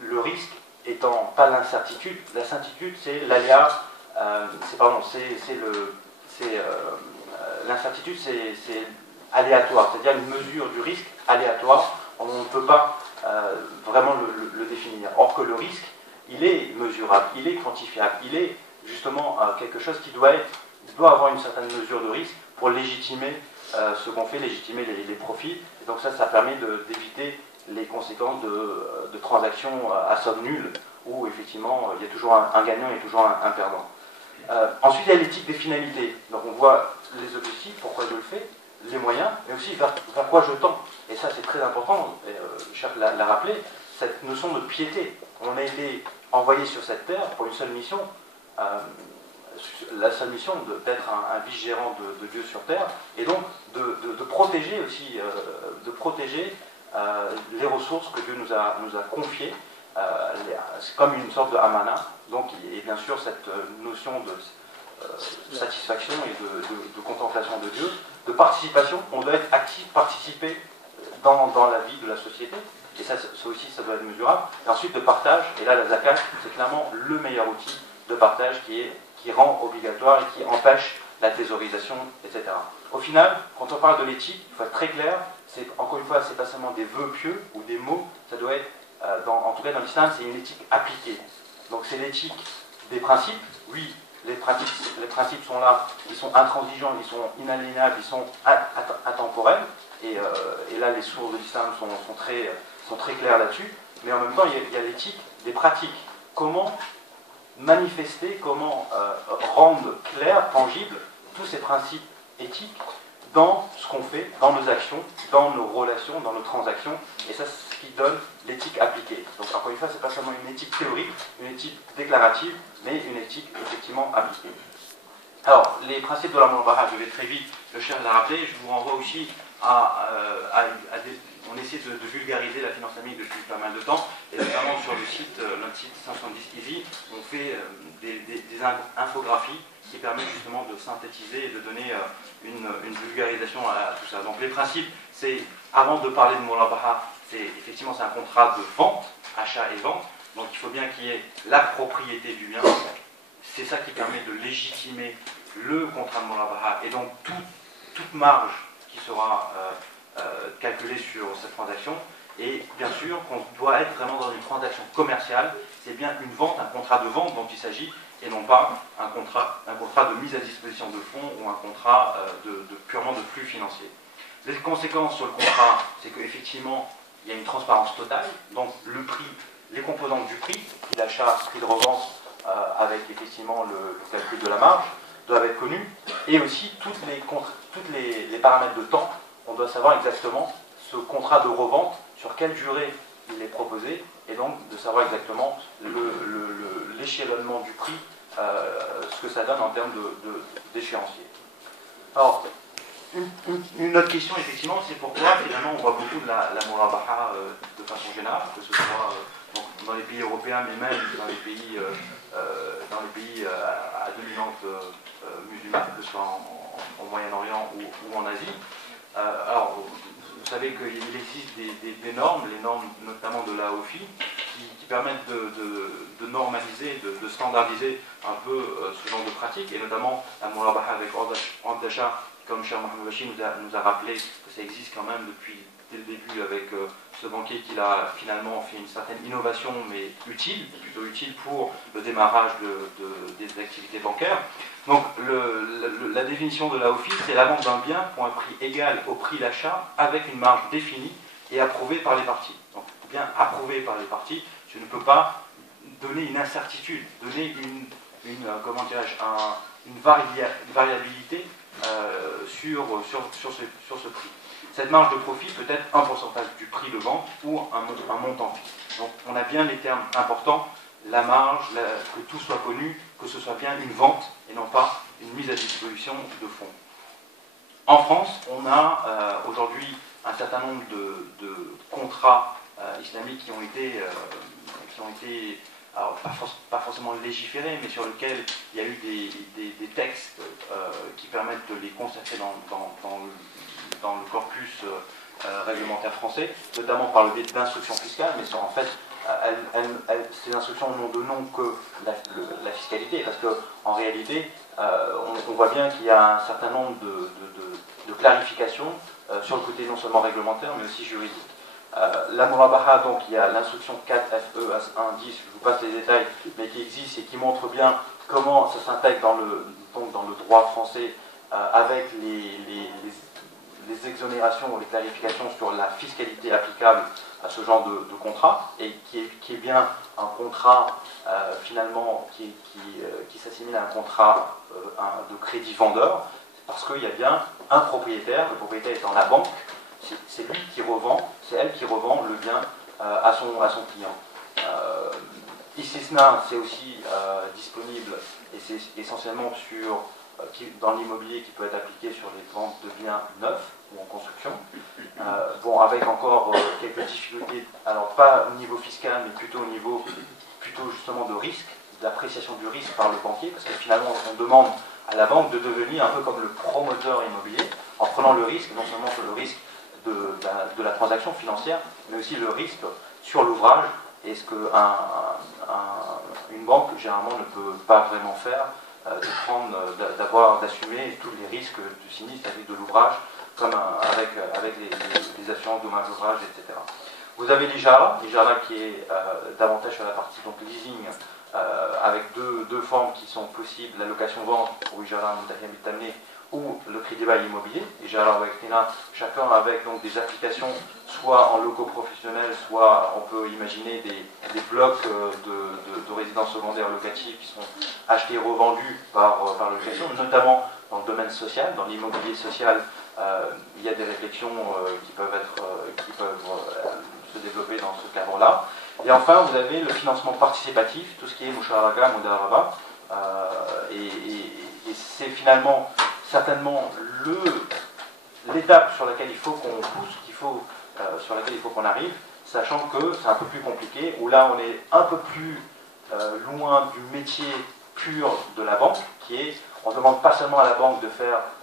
le risque étant pas l'incertitude. La certitude, c'est l'aléa, l'incertitude, c'est aléatoire, c'est-à-dire une mesure du risque aléatoire. On ne peut pas vraiment le définir. Or que le risque, il est mesurable, il est quantifiable, il est justement quelque chose qui doit avoir une certaine mesure de risque pour légitimer ce qu'on fait, légitimer les profits. Et donc ça permet d'éviter les conséquences de transactions à somme nulle, où effectivement il y a toujours un gagnant et toujours un perdant. Ensuite, il y a l'éthique des finalités. Donc on voit les objectifs, pourquoi je le fais, les moyens, mais aussi vers quoi je tends. Et ça, c'est très important, Charles l'a rappelé, cette notion de piété. On a été envoyé sur cette terre pour une seule mission, la seule mission d'être un vice-gérant de Dieu sur terre, et donc de protéger aussi, les ressources que Dieu nous a confiées. C'est comme une sorte de amana, donc, et bien sûr cette notion de satisfaction et de contemplation de Dieu, de participation. On doit être actif, participer dans la vie de la société, et ça aussi ça doit être mesurable. Et ensuite de partage, et là la zakat c'est clairement le meilleur outil de partage qui rend obligatoire et qui empêche la thésaurisation, etc. Au final, quand on parle de l'éthique, il faut être très clair, encore une fois, c'est pas seulement des vœux pieux ou des mots, ça doit être, en tout cas dans l'islam, c'est une éthique appliquée. Donc c'est l'éthique des principes, oui, les principes sont là, ils sont intransigeants, ils sont inaliénables, ils sont atemporels, et là les sources de l'islam sont très claires là-dessus, mais en même temps il y a l'éthique des pratiques. Comment manifester, comment rendre clair, tangible tous ces principes éthiques dans ce qu'on fait, dans nos actions, dans nos relations, dans nos transactions, et ça c'est ce qui donne l'éthique appliquée. Donc encore une fois, c'est pas seulement une éthique théorique, une éthique déclarative, mais une éthique effectivement appliquée. Alors, les principes de la Moulabara, je vais très vite, le chef l'a rappelé, je vous renvoie aussi on essaie de vulgariser la finance islamique depuis pas mal de temps, et notamment sur notre site 570 Easy, on fait des infographies qui permettent justement de synthétiser et de donner une vulgarisation à tout ça. Donc les principes, c'est, avant de parler de Moulabara, effectivement c'est un contrat de vente, achat et vente, donc il faut bien qu'il y ait la propriété du bien, c'est ça qui permet de légitimer le contrat de Moulabara, et donc toute marge qui sera calculée sur cette transaction, et bien sûr qu'on doit être vraiment dans une transaction commerciale, c'est bien une vente, un contrat de vente dont il s'agit, et non pas un contrat de mise à disposition de fonds ou un contrat purement de flux financier. Les conséquences sur le contrat, c'est qu'effectivement, il y a une transparence totale, donc le prix, les composantes du prix d'achat, prix de revente, avec effectivement le calcul de la marge, doivent être connus, et aussi tous les paramètres de temps. On doit savoir exactement ce contrat de revente, sur quelle durée il est proposé, et donc de savoir exactement l'échelonnement du prix, ce que ça donne en termes d'échéancier. Alors, Une autre question, effectivement, c'est pourquoi finalement on voit beaucoup de la murabaha de façon générale, que ce soit donc, dans les pays européens, mais même dans les pays à dominante musulmane, que ce soit au Moyen-Orient ou en Asie. Alors, vous savez qu'il existe des normes, les normes notamment de la OFI, qui permettent de normaliser, de standardiser un peu ce genre de pratiques, et notamment la murabaha avec ordre d'achat, comme Cheikh Mohamed Bachir nous a rappelé que ça existe quand même dès le début avec ce banquier qui a finalement fait une certaine innovation, mais utile, plutôt utile pour le démarrage des activités bancaires. Donc la définition de la OFI, c'est la vente d'un bien pour un prix égal au prix d'achat avec une marge définie et approuvée par les parties. Donc bien approuvé par les parties, je ne peux pas donner une incertitude, donner une variabilité sur ce prix. Cette marge de profit peut être un pourcentage du prix de vente ou un montant fixe. Donc on a bien les termes importants, la marge, que tout soit connu, que ce soit bien une vente et non pas une mise à disposition de fonds. En France, on a aujourd'hui un certain nombre de contrats islamiques qui ont été alors, pas forcément légiférés, mais sur lesquels il y a eu des textes qui permettent de les consacrer dans le corpus réglementaire français, notamment par le biais d'instructions fiscales, mais en fait, ces instructions n'ont de nom que la fiscalité, parce qu'en réalité, on voit bien qu'il y a un certain nombre de clarifications sur le côté non seulement réglementaire, mais aussi juridique. La murabaha, donc il y a l'instruction 4 FE 1 10, je vous passe les détails, mais qui existe et qui montre bien comment ça s'intègre dans le droit français avec les exonérations ou les clarifications sur la fiscalité applicable à ce genre de contrat, et qui est bien un contrat finalement qui s'assimile à un contrat de crédit vendeur, parce qu'il y a bien un propriétaire, le propriétaire étant la banque, c'est lui qui revend, c'est elle qui revend le bien à son client. ICISNA, c'est aussi disponible, et c'est essentiellement dans l'immobilier qui peut être appliqué sur les ventes de biens neufs ou en construction. Bon, avec encore quelques difficultés, alors pas au niveau fiscal, mais plutôt au niveau justement de risque, d'appréciation du risque par le banquier, parce que finalement on demande à la banque de devenir un peu comme le promoteur immobilier, en prenant le risque, non seulement sur le risque de la transaction financière, mais aussi le risque sur l'ouvrage, et ce qu'une banque généralement ne peut pas vraiment faire, d'assumer tous les risques du sinistre avec de l'ouvrage, comme avec les assurances dommages d'ouvrage, etc. Vous avez l'Ijara qui est davantage sur la partie donc leasing, avec deux formes qui sont possibles, la location-vente pour Ijara Mutahim ou le crédit bail immobilier, Ijara avec Tina, chacun avec donc des applications soit en locaux professionnels, soit on peut imaginer des blocs de résidences secondaires locatives qui sont achetés et revendus par location, notamment dans le domaine social, dans l'immobilier social. Il y a des réflexions qui peuvent se développer dans ce cadre-là. Et enfin, vous avez le financement participatif, tout ce qui est Musharaka, Mudaraba, et c'est finalement certainement l'étape sur laquelle il faut qu'on pousse, sur laquelle il faut qu'on arrive, sachant que c'est un peu plus compliqué, où là on est un peu plus loin du métier pur de la banque, on ne demande pas seulement à la banque de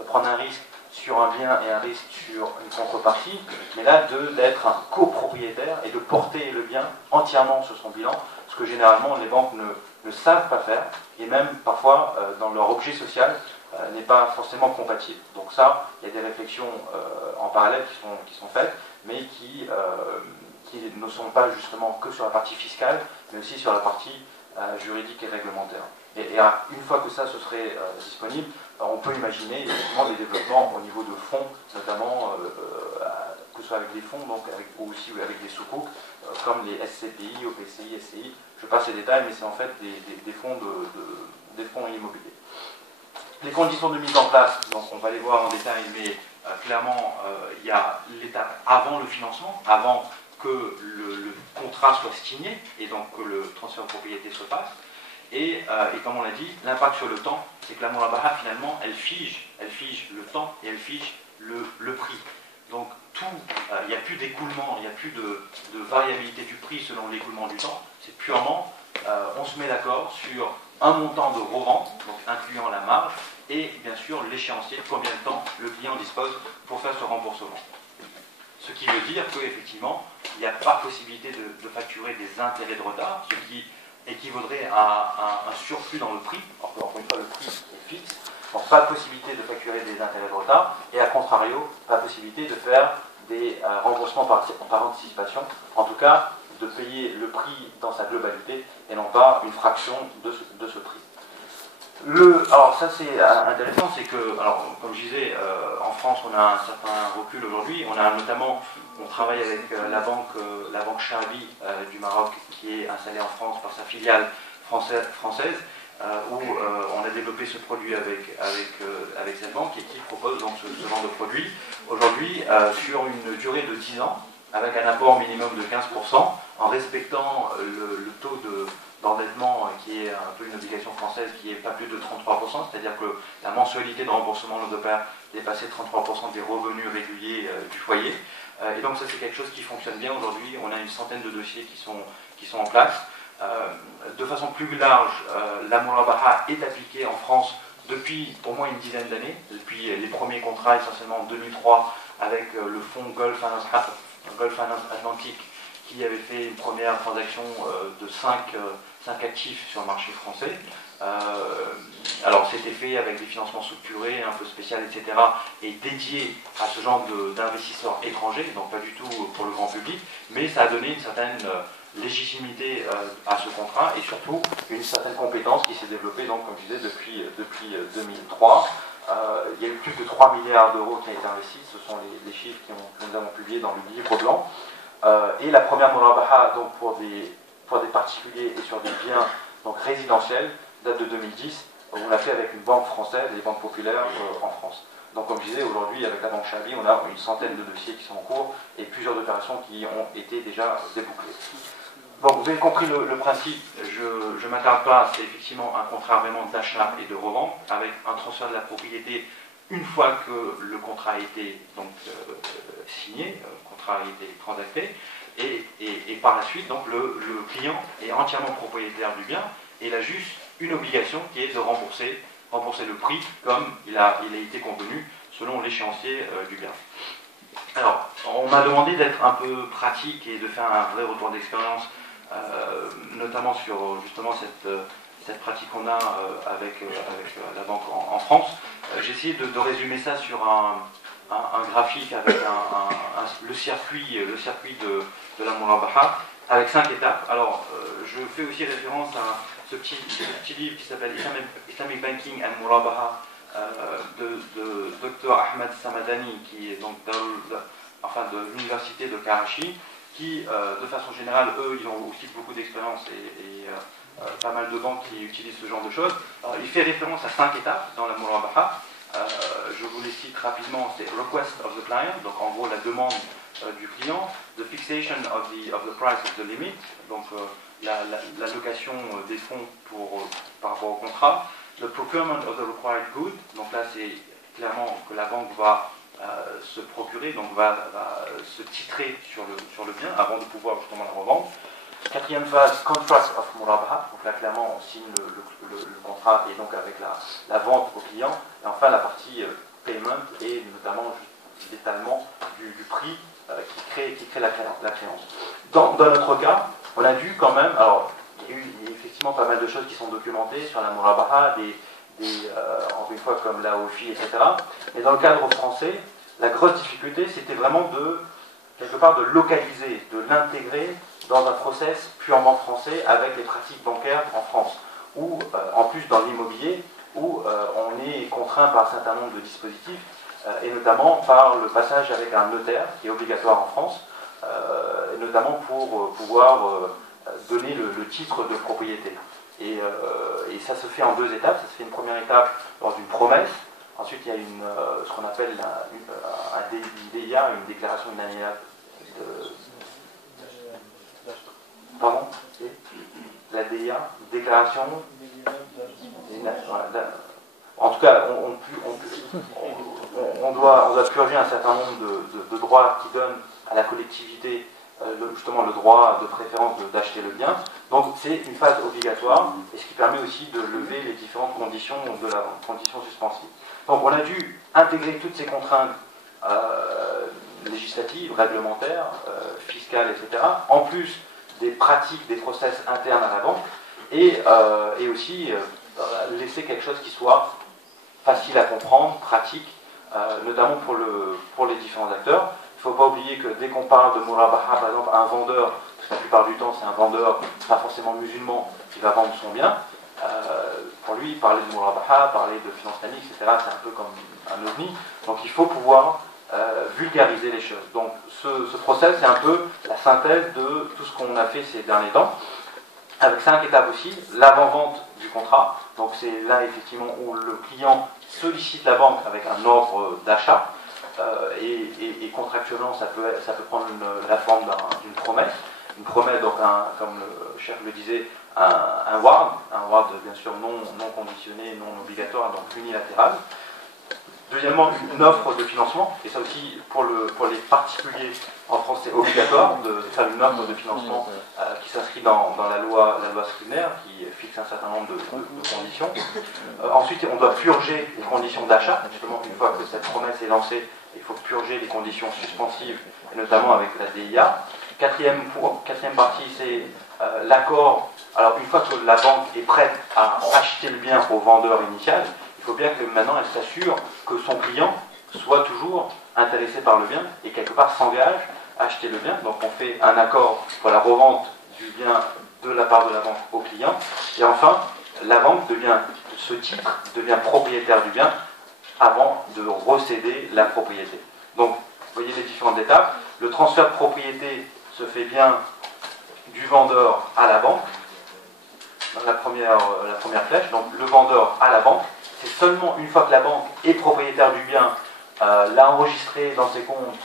prendre un risque sur un bien et un risque sur une contrepartie, mais là d'être un copropriétaire et de porter le bien entièrement sur son bilan, ce que généralement les banques ne savent pas faire, et même parfois dans leur objet social n'est pas forcément compatible. Donc ça, il y a des réflexions en parallèle qui sont faites, mais qui ne sont pas justement que sur la partie fiscale, mais aussi sur la partie juridique et réglementaire. Et une fois que ça ce serait disponible, on peut imaginer effectivement des développements au niveau de fonds, notamment que ce soit avec des fonds, ou aussi avec des soukouks, comme les SCPI, OPCI, SCI. Je passe les détails, mais c'est en fait des fonds immobiliers. Les conditions de mise en place, donc on va les voir en détail, mais clairement, il y a l'étape avant le financement, avant que le contrat soit signé et donc que le transfert de propriété se fasse. Et comme on l'a dit, l'impact sur le temps, c'est que la murabaha finalement, elle fige le temps et elle fige le prix. Donc il n'y a plus d'écoulement, il n'y a plus de variabilité du prix selon l'écoulement du temps. C'est purement, on se met d'accord sur un montant de revente, donc incluant la marge, et bien sûr l'échéancier, combien de temps le client dispose pour faire ce remboursement. Ce qui veut dire qu'effectivement, il n'y a pas possibilité de facturer des intérêts de retard, ce qui équivaudrait à un surplus dans le prix, alors qu'encore une fois le prix est fixe, donc pas de possibilité de facturer des intérêts de retard, et à contrario, pas de possibilité de faire des remboursements par anticipation, en tout cas de payer le prix dans sa globalité et non pas une fraction de ce prix. Alors ça c'est intéressant, c'est que, alors, comme je disais, en France on a un certain recul aujourd'hui, on travaille avec la banque Charbi du Maroc qui est installée en France par sa filiale française où on a développé ce produit avec cette banque et qui propose donc ce genre de produit aujourd'hui sur une durée de 10 ans avec un apport minimum de 15% en respectant le taux d'endettement qui est un peu une obligation française qui est pas plus de 33%, c'est-à-dire que la mensualité de remboursement ne doit pas dépasser 33% des revenus réguliers du foyer. Et donc ça c'est quelque chose qui fonctionne bien aujourd'hui. On a une centaine de dossiers qui sont en place. De façon plus large, la murabaha est appliquée en France depuis au moins une dizaine d'années, depuis les premiers contrats essentiellement en 2003 avec le fonds Gulf Finance Atlantic qui avait fait une première transaction de 5 actifs sur le marché français. Alors c'était fait avec des financements structurés, un peu spéciaux, etc. et dédiés à ce genre d'investisseurs étrangers, donc pas du tout pour le grand public, mais ça a donné une certaine légitimité à ce contrat et surtout une certaine compétence qui s'est développée, donc, comme je disais, depuis 2003. Il y a eu plus de 3 milliards d'euros qui ont été investis, ce sont les chiffres que nous avons publiés dans le livre blanc. Et la première murabaha donc pour des particuliers et sur des biens donc résidentiels date de 2010. On l'a fait avec une banque française, les banques populaires en France. Donc comme je disais, aujourd'hui avec la banque Charbi, on a une centaine de dossiers qui sont en cours et plusieurs opérations qui ont été déjà débouclées. Donc vous avez compris le principe, je ne m'attarde pas, c'est effectivement un contrat vraiment d'achat et de revente avec un transfert de la propriété une fois que le contrat a été donc, signé, le contrat a été transacté, et par la suite, donc, le client est entièrement propriétaire du bien, et il a juste une obligation qui est de rembourser le prix comme il a été convenu selon l'échéancier du bien. Alors, on m'a demandé d'être un peu pratique et de faire un vrai retour d'expérience, notamment sur justement cette pratique qu'on a avec la banque en France. J'ai essayé de résumer ça sur un graphique avec le circuit de la murabaha avec 5 étapes. Alors, je fais aussi référence à ce petit livre qui s'appelle Islamic Banking and Murabaha de Dr Ahmed Samadani, qui est donc de l'université de Karachi, qui, de façon générale, eux, ils ont aussi beaucoup d'expérience et pas mal de banques qui utilisent ce genre de choses. Alors, il fait référence à 5 étapes dans la murabaha. Je vous les cite rapidement. C'est request of the client, donc en gros la demande du client, the fixation of the price of the limit, donc l'allocation des fonds par rapport au contrat, the procurement of the required good, donc là c'est clairement que la banque va se procurer, donc va se titrer sur le bien avant de pouvoir justement la revendre. Quatrième phase, contract of murabaha, donc là clairement on signe le contrat et donc avec la vente au client. Et enfin la partie payment et notamment l'étalement du prix qui crée la créance. Dans notre cas, on a dû quand même, alors il y a eu effectivement pas mal de choses qui sont documentées sur la murabaha, encore une fois comme la OFI, etc. Mais dans le cadre français, la grosse difficulté c'était vraiment quelque part de localiser, de l'intégrer dans un process purement français avec les pratiques bancaires en France, ou en plus dans l'immobilier, où on est contraint par un certain nombre de dispositifs, et notamment par le passage avec un notaire, qui est obligatoire en France, et notamment pour pouvoir donner le titre de propriété. Et ça se fait en 2 étapes. Ça se fait une première étape lors d'une promesse. Ensuite, il y a ce qu'on appelle une DIA, une déclaration inaliénable Pardon ? La DIA, déclaration en tout cas, on doit purger un certain nombre de droits qui donnent à la collectivité justement le droit de préférence d'acheter le bien. Donc c'est une phase obligatoire, et ce qui permet aussi de lever les différentes conditions de la vente, conditions suspensives. Donc on a dû intégrer toutes ces contraintes législatives, réglementaires, fiscales, etc., en plus des pratiques, des process internes à la banque, et aussi laisser quelque chose qui soit facile à comprendre, pratique, notamment pour les différents acteurs. Il ne faut pas oublier que dès qu'on parle de Murabaha, par exemple, un vendeur, parce que la plupart du temps c'est un vendeur, pas forcément musulman, qui va vendre son bien, pour lui, parler de Murabaha, parler de finance islamique, etc., c'est un peu comme un ovni. Donc il faut pouvoir vulgariser les choses. Donc ce process, c'est un peu la synthèse de tout ce qu'on a fait ces derniers temps, avec 5 étapes aussi. L'avant-vente du contrat, donc c'est là effectivement où le client sollicite la banque avec un ordre d'achat, et contractuellement ça peut prendre la forme d'une promesse. Une promesse, donc comme le chef le disait, un ward bien sûr non conditionné, non obligatoire, donc unilatéral. Deuxièmement, une offre de financement, et ça aussi pour les particuliers en France c'est obligatoire de faire une offre de financement qui s'inscrit dans la loi Scribner, qui fixe un certain nombre de conditions. Ensuite, on doit purger les conditions d'achat, justement une fois que cette promesse est lancée, il faut purger les conditions suspensives, et notamment avec la DIA. Quatrième partie, c'est l'accord. Alors une fois que la banque est prête à acheter le bien au vendeur initial, il faut bien que maintenant elle s'assure que son client soit toujours intéressé par le bien et quelque part s'engage à acheter le bien. Donc on fait un accord pour la revente du bien de la part de la banque au client. Et enfin, la banque devient propriétaire du bien avant de recéder la propriété. Donc vous voyez les différentes étapes. Le transfert de propriété se fait bien du vendeur à la banque. Dans la première flèche, donc le vendeur à la banque. C'est seulement une fois que la banque est propriétaire du bien, l'a enregistré dans ses comptes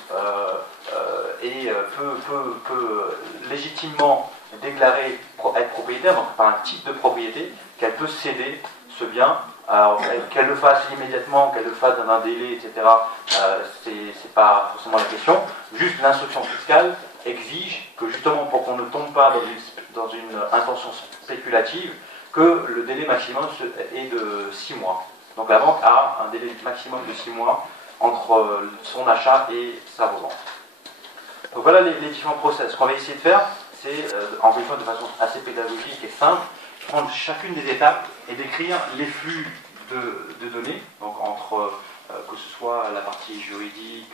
et peut légitimement déclarer être propriétaire, donc par un type de propriété, qu'elle peut céder ce bien. Alors, qu'elle le fasse immédiatement, qu'elle le fasse dans un délai, etc., c'est pas forcément la question. Juste l'instruction fiscale exige que justement pour qu'on ne tombe pas dans une intention spéculative, que le délai maximum est de 6 mois. Donc la banque a un délai maximum de 6 mois entre son achat et sa revente. Donc voilà les différents process. Ce qu'on va essayer de faire, c'est, encore une fois de façon assez pédagogique et simple, prendre chacune des étapes et décrire les flux de données, donc entre que ce soit la partie juridique,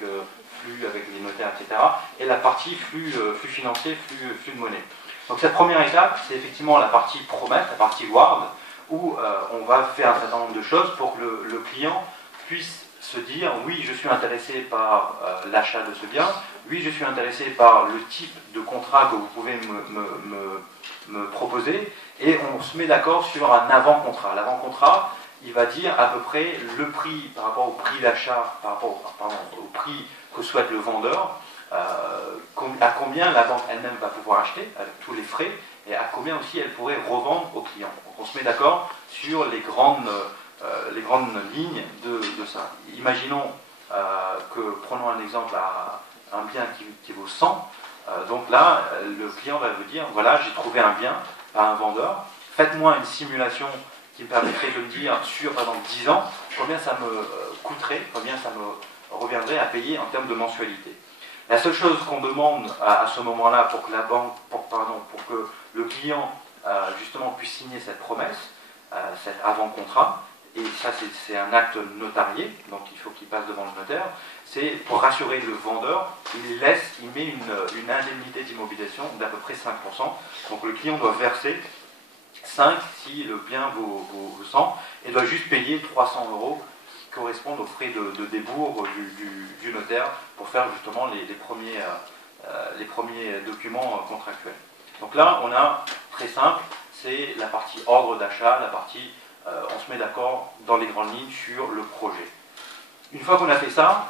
flux avec les notaires, etc., et la partie flux financier, flux de monnaie. Donc cette première étape, c'est effectivement la partie promesse, la partie ward, où on va faire un certain nombre de choses pour que le client puisse se dire oui, je suis intéressé par l'achat de ce bien, oui, je suis intéressé par le type de contrat que vous pouvez me proposer, et on se met d'accord sur un avant-contrat. L'avant-contrat, il va dire à peu près le prix par rapport au prix d'achat, par rapport au prix que souhaite le vendeur, à combien la banque elle-même va pouvoir acheter, avec tous les frais, et à combien aussi elle pourrait revendre au client. Donc on se met d'accord sur les grandes lignes de ça. Imaginons prenons un exemple à un bien qui vaut 100, donc là, le client va vous dire, voilà, j'ai trouvé un bien à un vendeur, faites-moi une simulation qui me permettrait de me dire sur, par exemple, 10 ans, combien ça me coûterait, combien ça me reviendrait à payer en termes de mensualité. La seule chose qu'on demande à ce moment-là pour que pour que le client justement puisse signer cette promesse, cet avant-contrat, et ça c'est un acte notarié, donc il faut qu'il passe devant le notaire, c'est pour rassurer le vendeur, il met une indemnité d'immobilisation d'à peu près 5%, donc le client doit verser 5 si le bien vaut 100, et doit juste payer 300 € qui correspondent aux frais de débours du notaire pour faire justement les premiers documents contractuels. Donc là, on a très simple, c'est la partie ordre d'achat, la partie on se met d'accord dans les grandes lignes sur le projet. Une fois qu'on a fait ça,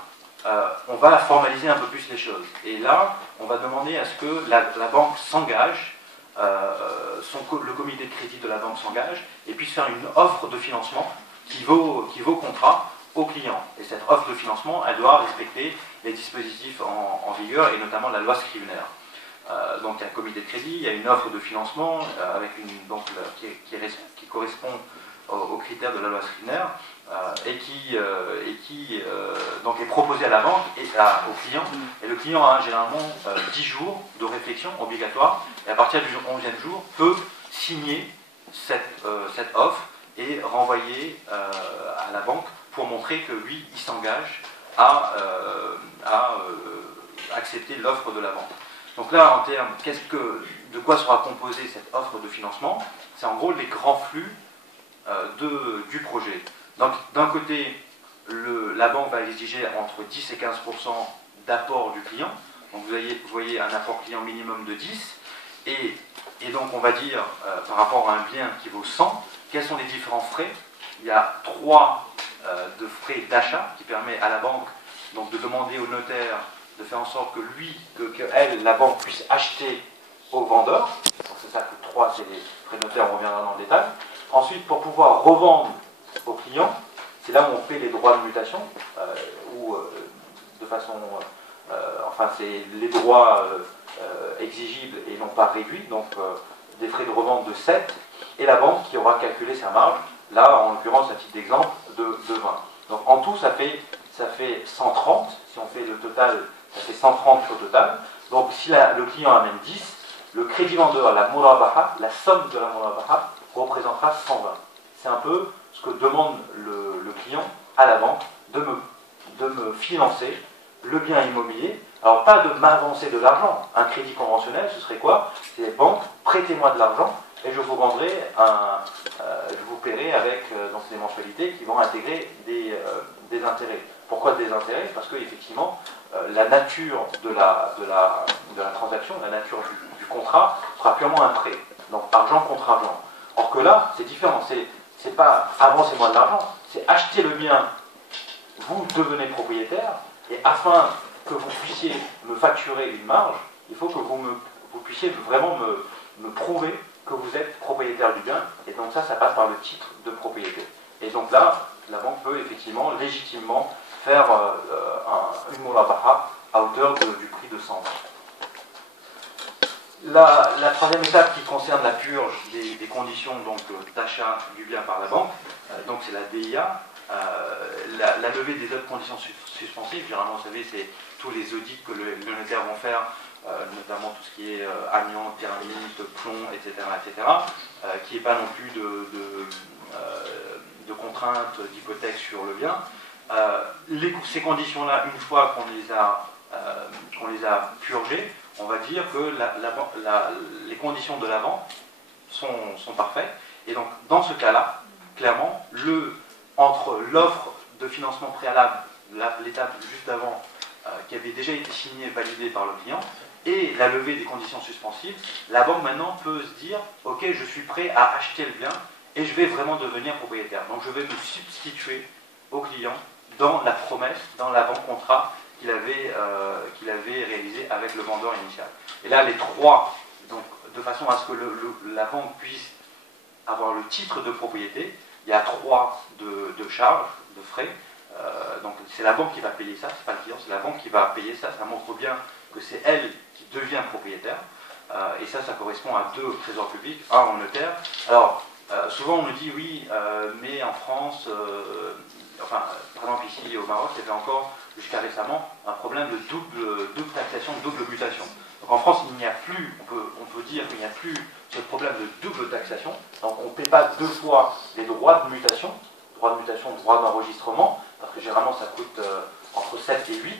on va formaliser un peu plus les choses. Et là, on va demander à ce que la banque s'engage le comité de crédit de la banque s'engage et puisse faire une offre de financement qui vaut contrat au client. Et cette offre de financement, elle doit respecter les dispositifs en vigueur et notamment la loi Scrivener. Donc il y a un comité de crédit, il y a une offre de financement qui correspond aux critères de la loi Scrivener et qui donc est proposée à la banque et au client. Et le client a généralement 10 jours de réflexion obligatoire et à partir du 11e jour peut signer cette offre et renvoyer à la banque pour montrer que lui, il s'engage à accepter l'offre de la banque. Donc là, en termes, de quoi sera composée cette offre de financement? C'est en gros les grands flux du projet. Donc d'un côté, la banque va exiger entre 10 et 15% d'apport du client. Donc vous voyez un apport client minimum de 10. Et donc on va dire, par rapport à un bien qui vaut 100, quels sont les différents frais? Il y a 3 de frais d'achat qui permet à la banque donc, de demander au notaire de faire en sorte que la banque puisse acheter au vendeur. C'est ça que 3, c'est les frais notaires, on reviendra dans le détail. Ensuite, pour pouvoir revendre au client, c'est là où on paie les droits de mutation, de façon... enfin, c'est les droits exigibles et non pas réduits, donc des frais de revente de 7, et la banque qui aura calculé sa marge, là, en l'occurrence, à titre d'exemple, de 20. Donc en tout, ça fait 130, si on fait le total, ça fait 130 au total. Donc si le client amène 10, le crédit vendeur, la murabaha, la somme de la murabaha, représentera 120. C'est un peu ce que demande le client à la banque, de me financer le bien immobilier. Alors pas de m'avancer de l'argent. Un crédit conventionnel, ce serait quoi? C'est banque, prêtez-moi de l'argent et je vous rendrai je vous paierai avec donc des mensualités qui vont intégrer des intérêts. Pourquoi des intérêts? Parce que effectivement, la nature de la transaction, la nature du contrat sera purement un prêt. Donc argent contre argent. Or que là, c'est différent. C'est pas avancez-moi de l'argent, c'est acheter le bien, vous devenez propriétaire, et afin que vous puissiez me facturer une marge, il faut que vous puissiez vraiment me prouver que vous êtes propriétaire du bien, et donc ça passe par le titre de propriété. Et donc là, la banque peut effectivement, légitimement, faire une murabaha à hauteur du prix de 100. La troisième étape qui concerne la purge des conditions d'achat du bien par la banque, donc c'est la DIA, la levée des autres conditions suspensives. Généralement, vous savez, c'est tous les audits que le notaire vont faire, notamment tout ce qui est amiante, thermite, plomb, etc., qui n'est pas non plus de contraintes d'hypothèque sur le bien. Ces conditions-là, une fois qu'on les a purgées, on va dire que les conditions de la vente sont parfaites. Et donc, dans ce cas-là, clairement, entre l'offre de financement préalable, l'étape juste avant, qui avait déjà été signée et validée par le client, et la levée des conditions suspensives, la banque maintenant peut se dire « Ok, je suis prêt à acheter le bien et je vais vraiment devenir propriétaire. Donc je vais me substituer au client dans la promesse, dans l'avant-contrat qu'il avait réalisé avec le vendeur initial. » Et là, les trois, donc, de façon à ce que la banque puisse avoir le titre de propriété, il y a 3 de charges, de frais. Donc c'est la banque qui va payer ça, c'est pas le client, c'est la banque qui va payer ça. Ça montre bien que c'est elle qui devient propriétaire. Et ça correspond à 2 au trésor public, 1 au notaire. Alors, souvent on nous dit oui, mais en France, par exemple ici au Maroc, il y avait encore jusqu'à récemment un problème de double taxation, double mutation. Donc en France, il n'y a plus, on peut dire qu'il n'y a plus ce problème de double taxation. Donc on ne paie pas 2 fois les droits de mutation, droit d'enregistrement, parce que généralement ça coûte entre 7 et 8.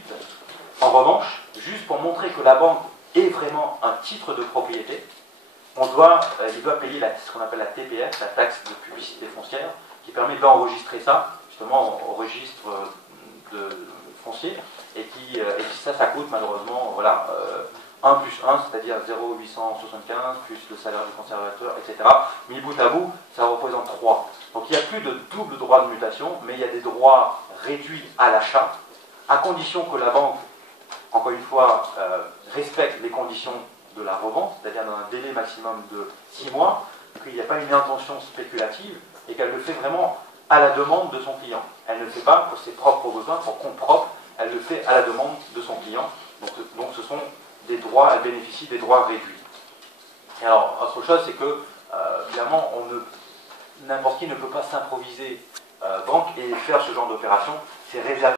En revanche, juste pour montrer que la banque est vraiment un titre de propriété, il doit payer ce qu'on appelle la TPF, la taxe de publicité foncière, qui permet d'enregistrer ça, justement, au registre foncier, et ça coûte malheureusement, voilà, 1 plus 1, c'est-à-dire 0,875 plus le salaire du conservateur, etc. Mis bout à bout, ça représente 3. Donc il n'y a plus de double droit de mutation, mais il y a des droits réduits à l'achat, à condition que la banque, encore une fois, respecte les conditions de la revente, c'est-à-dire dans un délai maximum de 6 mois, qu'il n'y a pas une intention spéculative et qu'elle le fait vraiment à la demande de son client. Elle ne le fait pas pour ses propres besoins, pour compte propre, elle le fait à la demande de son client. Donc ce sont des droits, elle bénéficie des droits réduits. Et alors, autre chose, c'est que, évidemment, n'importe qui ne peut pas s'improviser banque et faire ce genre d'opération. C'est réservé